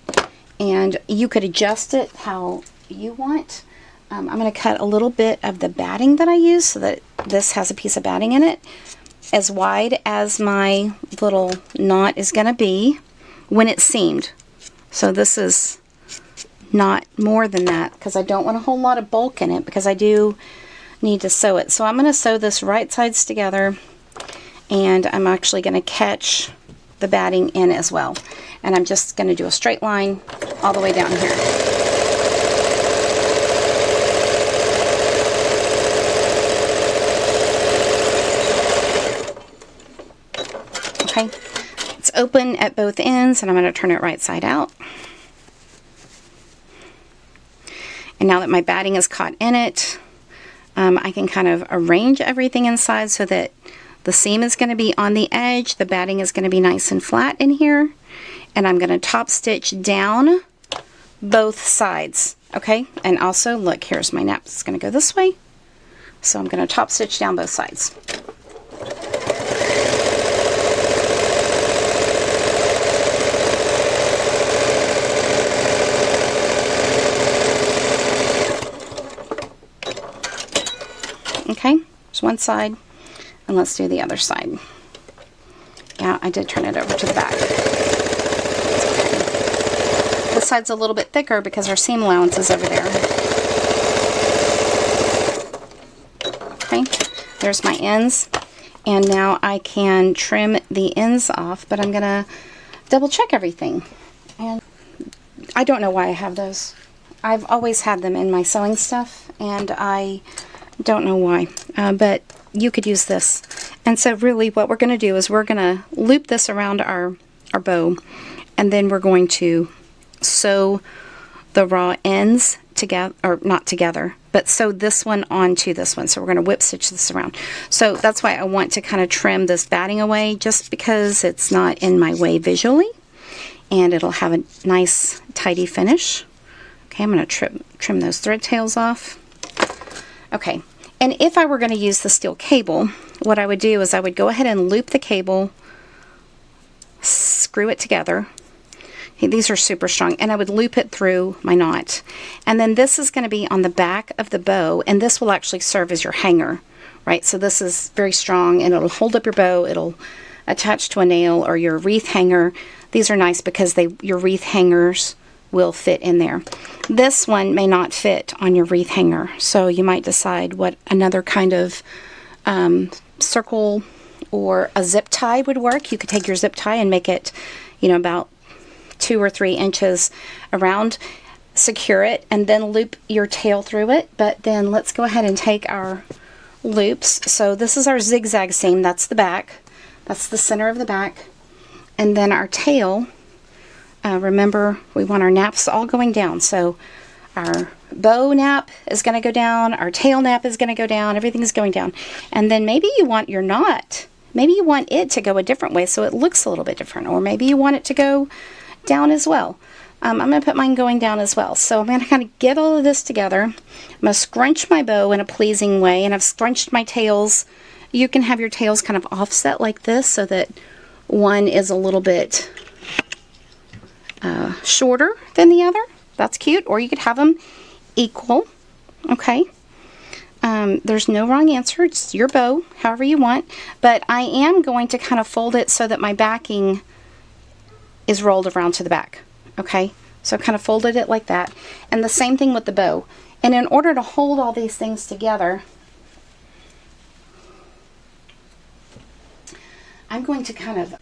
and you could adjust it how you want. I'm going to cut a little bit of the batting that I use so that this has a piece of batting in it, as wide as my little knot is going to be when it's seamed. So this is not more than that because I don't want a whole lot of bulk in it, because I do need to sew it. So I'm going to sew this right sides together, and I'm actually going to catch the batting in as well. And I'm just going to do a straight line all the way down here. Okay, it's open at both ends, and I'm going to turn it right side out. And now that my batting is caught in it, I can kind of arrange everything inside so that the seam is going to be on the edge, the batting is going to be nice and flat in here, and I'm going to top stitch down both sides. Okay, and also look, here's my nap. It's going to go this way, so I'm going to top stitch down both sides. Okay, there's one side, and let's do the other side. Yeah, I did turn it over to the back. Okay. This side's a little bit thicker because our seam allowance is over there. Okay, there's my ends, and now I can trim the ends off, but I'm going to double check everything. And I don't know why I have those. I've always had them in my sewing stuff, and I don't know why, but you could use this. And so really what we're going to do is we're going to loop this around our bow, and then we're going to sew the raw ends together, or not together, but sew this one onto this one. So we're going to whip stitch this around. So that's why I want to kind of trim this batting away, just because it's not in my way visually, and it'll have a nice tidy finish. Okay, I'm going to trim those thread tails off. Okay, and if I were going to use the steel cable, what I would do is I would go ahead and loop the cable, screw it together. These are super strong, and I would loop it through my knot. And then this is going to be on the back of the bow, and this will actually serve as your hanger, right? So this is very strong, and it'll hold up your bow. It'll attach to a nail or your wreath hanger. These are nice because your wreath hangers will fit in there. This one may not fit on your wreath hanger, so you might decide what another kind of circle or a zip tie would work. You could take your zip tie and make it, you know, about 2 or 3 inches around, secure it, and then loop your tail through it. But then let's go ahead and take our loops. So this is our zigzag seam, that's the back, that's the center of the back, and then our tail, remember we want our naps all going down, so our bow nap is going to go down, our tail nap is going to go down, everything's going down. And then maybe you want your knot, maybe you want it to go a different way so it looks a little bit different, or maybe you want it to go down as well. I'm going to put mine going down as well. So I'm going to kind of get all of this together. I'm going to scrunch my bow in a pleasing way, and I've scrunched my tails. You can have your tails kind of offset like this so that one is a little bit shorter than the other. That's cute. Or you could have them equal. Okay. There's no wrong answer. It's your bow, however you want. But I am going to kind of fold it so that my backing is rolled around to the back. Okay, so kind of folded it like that, and the same thing with the bow. And in order to hold all these things together, I'm going to kind of,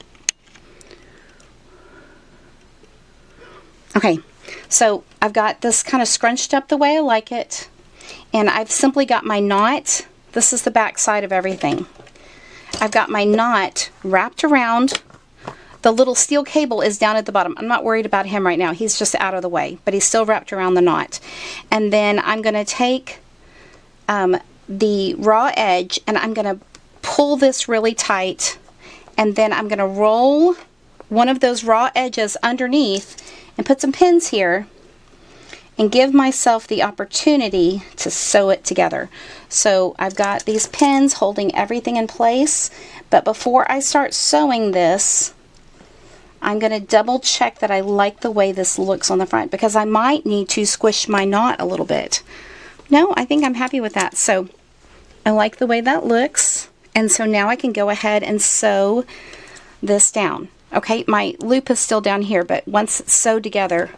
okay, so I've got this kind of scrunched up the way I like it, and I've simply got my knot. This is the back side of everything. I've got my knot wrapped around. The little steel cable is down at the bottom. I'm not worried about him right now. He's just out of the way, but he's still wrapped around the knot. And then I'm going to take the raw edge, and I'm going to pull this really tight, and then I'm going to roll one of those raw edges underneath and put some pins here and give myself the opportunity to sew it together. So I've got these pins holding everything in place, but before I start sewing this, I'm going to double check that I like the way this looks on the front, because I might need to squish my knot a little bit. No, I think I'm happy with that. So I like the way that looks, and so now I can go ahead and sew this down. Okay, my loop is still down here, but once it's sewed together,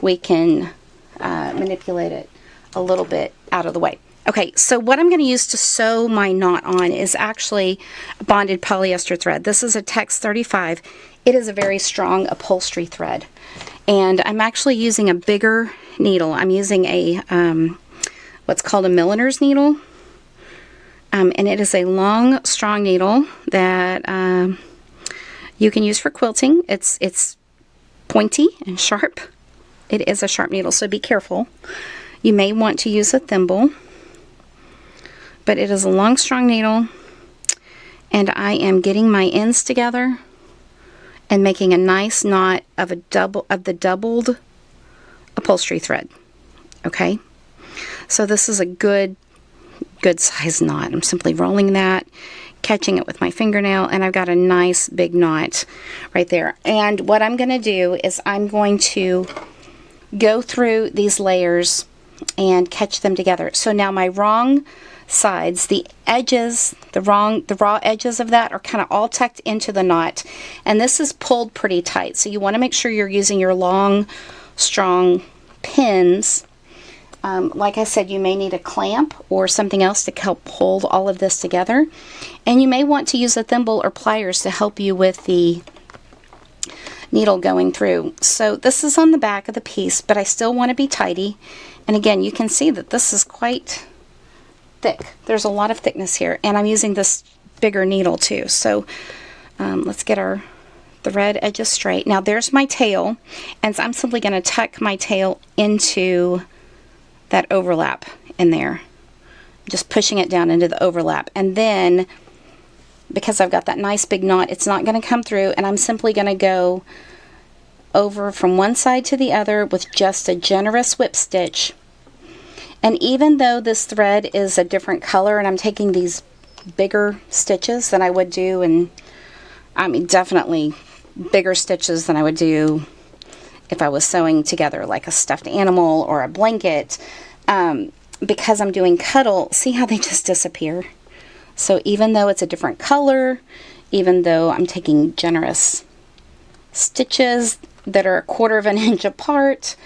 we can manipulate it a little bit out of the way. Okay, so what I'm going to use to sew my knot on is actually bonded polyester thread. This is a Tex 35. It is a very strong upholstery thread, and I'm actually using a bigger needle. I'm using a what's called a milliner's needle, and it is a long, strong needle that you can use for quilting. It's pointy and sharp. It is a sharp needle, so be careful. You may want to use a thimble, but it is a long, strong needle, and I am getting my ends together and making a nice knot of the doubled upholstery thread. Okay, so this is a good size knot. I'm simply rolling that, catching it with my fingernail, and I've got a nice big knot right there. And what I'm going to do is I'm going to go through these layers and catch them together. So now my wrong sides, the edges, the raw edges of that are kind of all tucked into the knot, and this is pulled pretty tight, so you want to make sure you're using your long, strong pins. Like I said, you may need a clamp or something else to help hold all of this together, and you may want to use a thimble or pliers to help you with the needle going through. So this is on the back of the piece, but I still want to be tidy. And again, you can see that this is quite thick. There's a lot of thickness here, and I'm using this bigger needle too. So let's get our thread edges straight. Now there's my tail, and so I'm simply going to tuck my tail into that overlap in there, just pushing it down into the overlap. And then because I've got that nice big knot, it's not going to come through, and I'm simply going to go over from one side to the other with just a generous whip stitch. And even though this thread is a different color and I'm taking these bigger stitches than I would do, and I mean definitely bigger stitches than I would do if I was sewing together like a stuffed animal or a blanket, because I'm doing Cuddle, see how they just disappear? So even though it's a different color, even though I'm taking generous stitches that are 1/4 of an inch apart,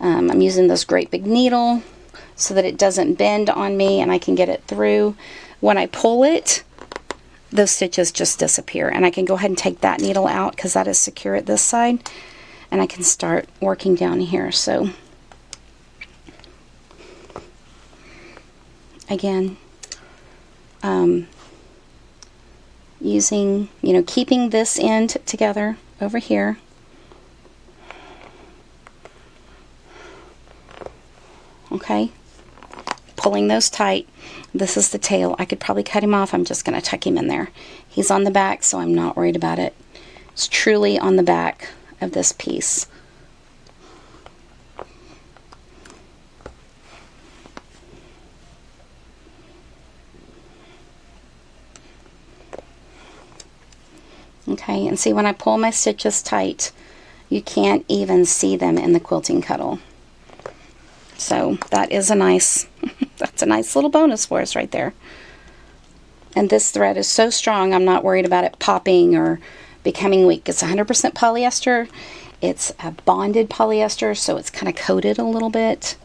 I'm using this great big needle so that it doesn't bend on me and I can get it through. When I pull it, those stitches just disappear, and I can go ahead and take that needle out because that is secure at this side, and I can start working down here. So again, using, you know, keeping this end together over here. Okay, pulling those tight. This is the tail. I could probably cut him off. I'm just going to tuck him in there. He's on the back, so I'm not worried about it. It's truly on the back of this piece. Okay, and see when I pull my stitches tight, you can't even see them in the Quilting Cuddle. So that is a nice, that's a nice little bonus for us right there. And this thread is so strong, I'm not worried about it popping or becoming weak. It's 100% polyester. It's a bonded polyester, so it's kind of coated a little bit.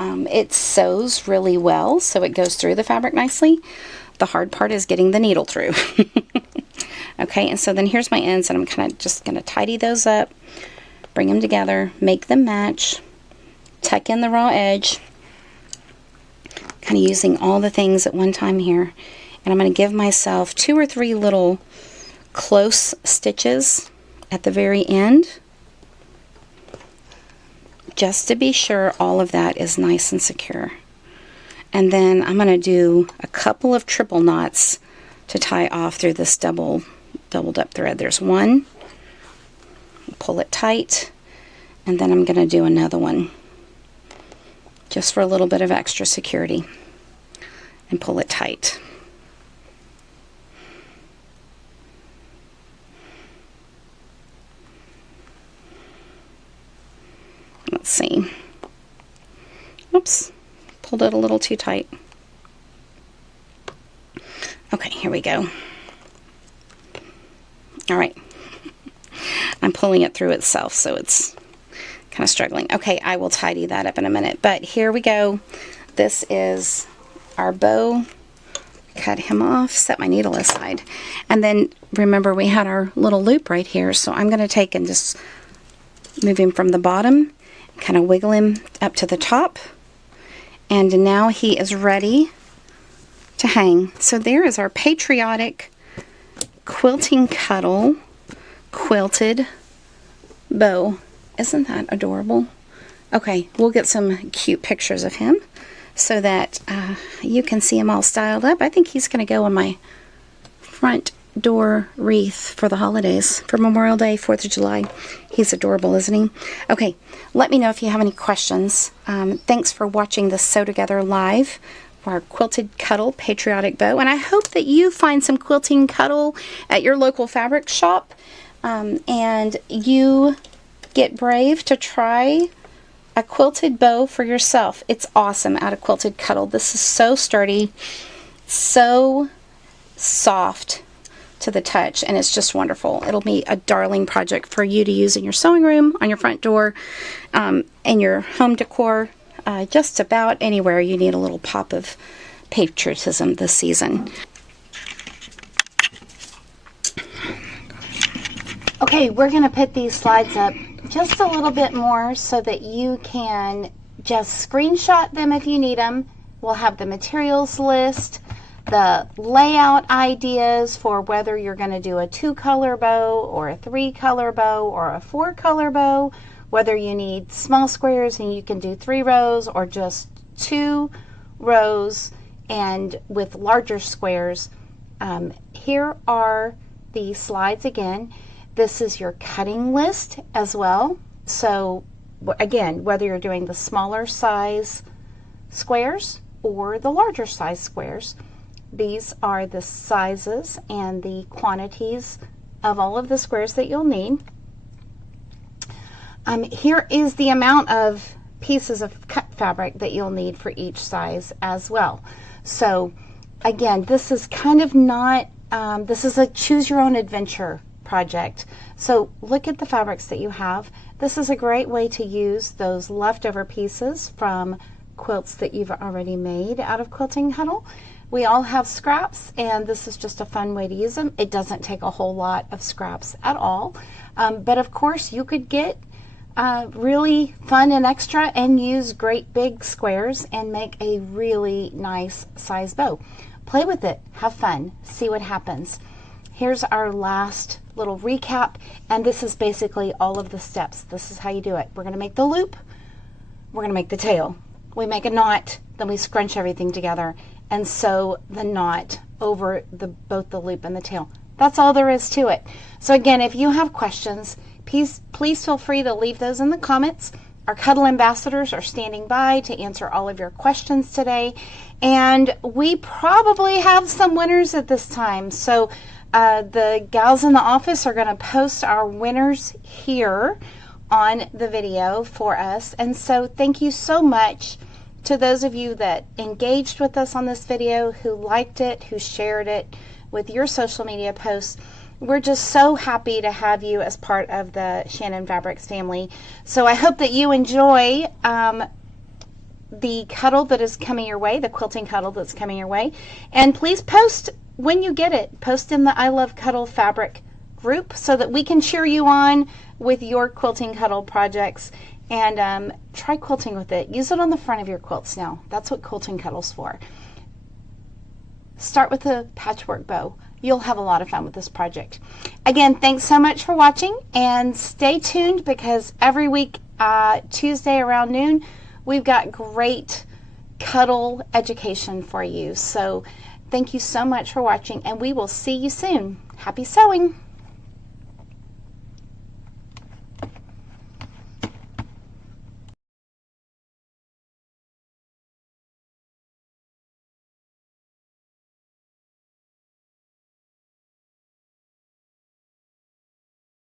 It sews really well, so it goes through the fabric nicely. The hard part is getting the needle through. Okay, and so then here's my ends, and I'm kind of just going to tidy those up, bring them together, make them match, tuck in the raw edge, kind of using all the things at one time here. And I'm going to give myself 2 or 3 little close stitches at the very end, just to be sure all of that is nice and secure. And then I'm going to do a couple of triple knots to tie off through this doubled up thread. There's one, pull it tight, and then I'm going to do another one just for a little bit of extra security, and pull it tight. Let's see. Oops, pulled it a little too tight. Okay, here we go. All right. I'm pulling it through itself, so it's kind of struggling. Okay, I will tidy that up in a minute, but here we go. This is our bow. Cut him off, set my needle aside, and then remember we had our little loop right here, so I'm going to take and just move him from the bottom, kind of wiggle him up to the top, and now he is ready to hang. So there is our patriotic Quilting Cuddle quilted bow. Isn't that adorable? Okay, we'll get some cute pictures of him so that you can see him all styled up. I think he's going to go on my front door wreath for the holidays, for Memorial Day, 4th of July. He's adorable, isn't he? Okay, let me know if you have any questions. Thanks for watching this Sew Together live for our Quilted Cuddle Patriotic Bow, and I hope that you find some Quilting Cuddle at your local fabric shop, and you get brave to try a quilted bow for yourself. It's awesome out of Quilted Cuddle. This is so sturdy, so soft to the touch, and it's just wonderful. It'll be a darling project for you to use in your sewing room, on your front door, in your home decor, just about anywhere you need a little pop of patriotism this season. Okay, we're going to put these slides up just a little bit more so that you can just screenshot them if you need them. We'll have the materials list, the layout ideas for whether you're going to do a 2-color bow or a 3-color bow or a 4-color bow, whether you need small squares and you can do 3 rows or just 2 rows and with larger squares. Here are the slides again. This is your cutting list as well. So again, whether you're doing the smaller size squares or the larger size squares, these are the sizes and the quantities of all of the squares that you'll need. Here is the amount of pieces of cut fabric that you'll need for each size as well. So again, this is kind of not, this is a choose your own adventure project. So look at the fabrics that you have. This is a great way to use those leftover pieces from quilts that you've already made out of Quilting Cuddle. We all have scraps, and this is just a fun way to use them. It doesn't take a whole lot of scraps at all. But of course, you could get really fun and extra and use great big squares and make a really nice size bow. Play with it, have fun, see what happens. Here's our last little recap, and this is basically all of the steps. This is how you do it. We're going to make the loop, we're going to make the tail, we make a knot, then we scrunch everything together and sew the knot over both the loop and the tail. That's all there is to it. So again, if you have questions, please feel free to leave those in the comments. Our Cuddle Ambassadors are standing by to answer all of your questions today, and we probably have some winners at this time. So the gals in the office are going to post our winners here on the video for us. And so thank you so much to those of you that engaged with us on this video, who liked it, who shared it with your social media posts. We're just so happy to have you as part of the Shannon Fabrics family. So I hope that you enjoy the cuddle that is coming your way, the quilting cuddle that's coming your way. And please post when you get it. Post in the I Love Cuddle Fabric group so that we can cheer you on with your quilting cuddle projects. And try quilting with it. Use it on the front of your quilts now. That's what Quilting Cuddle's for. Start with a patchwork bow. You'll have a lot of fun with this project. Again, thanks so much for watching, and stay tuned because every week, Tuesday around noon, we've got great cuddle education for you. So thank you so much for watching, and we will see you soon. Happy sewing!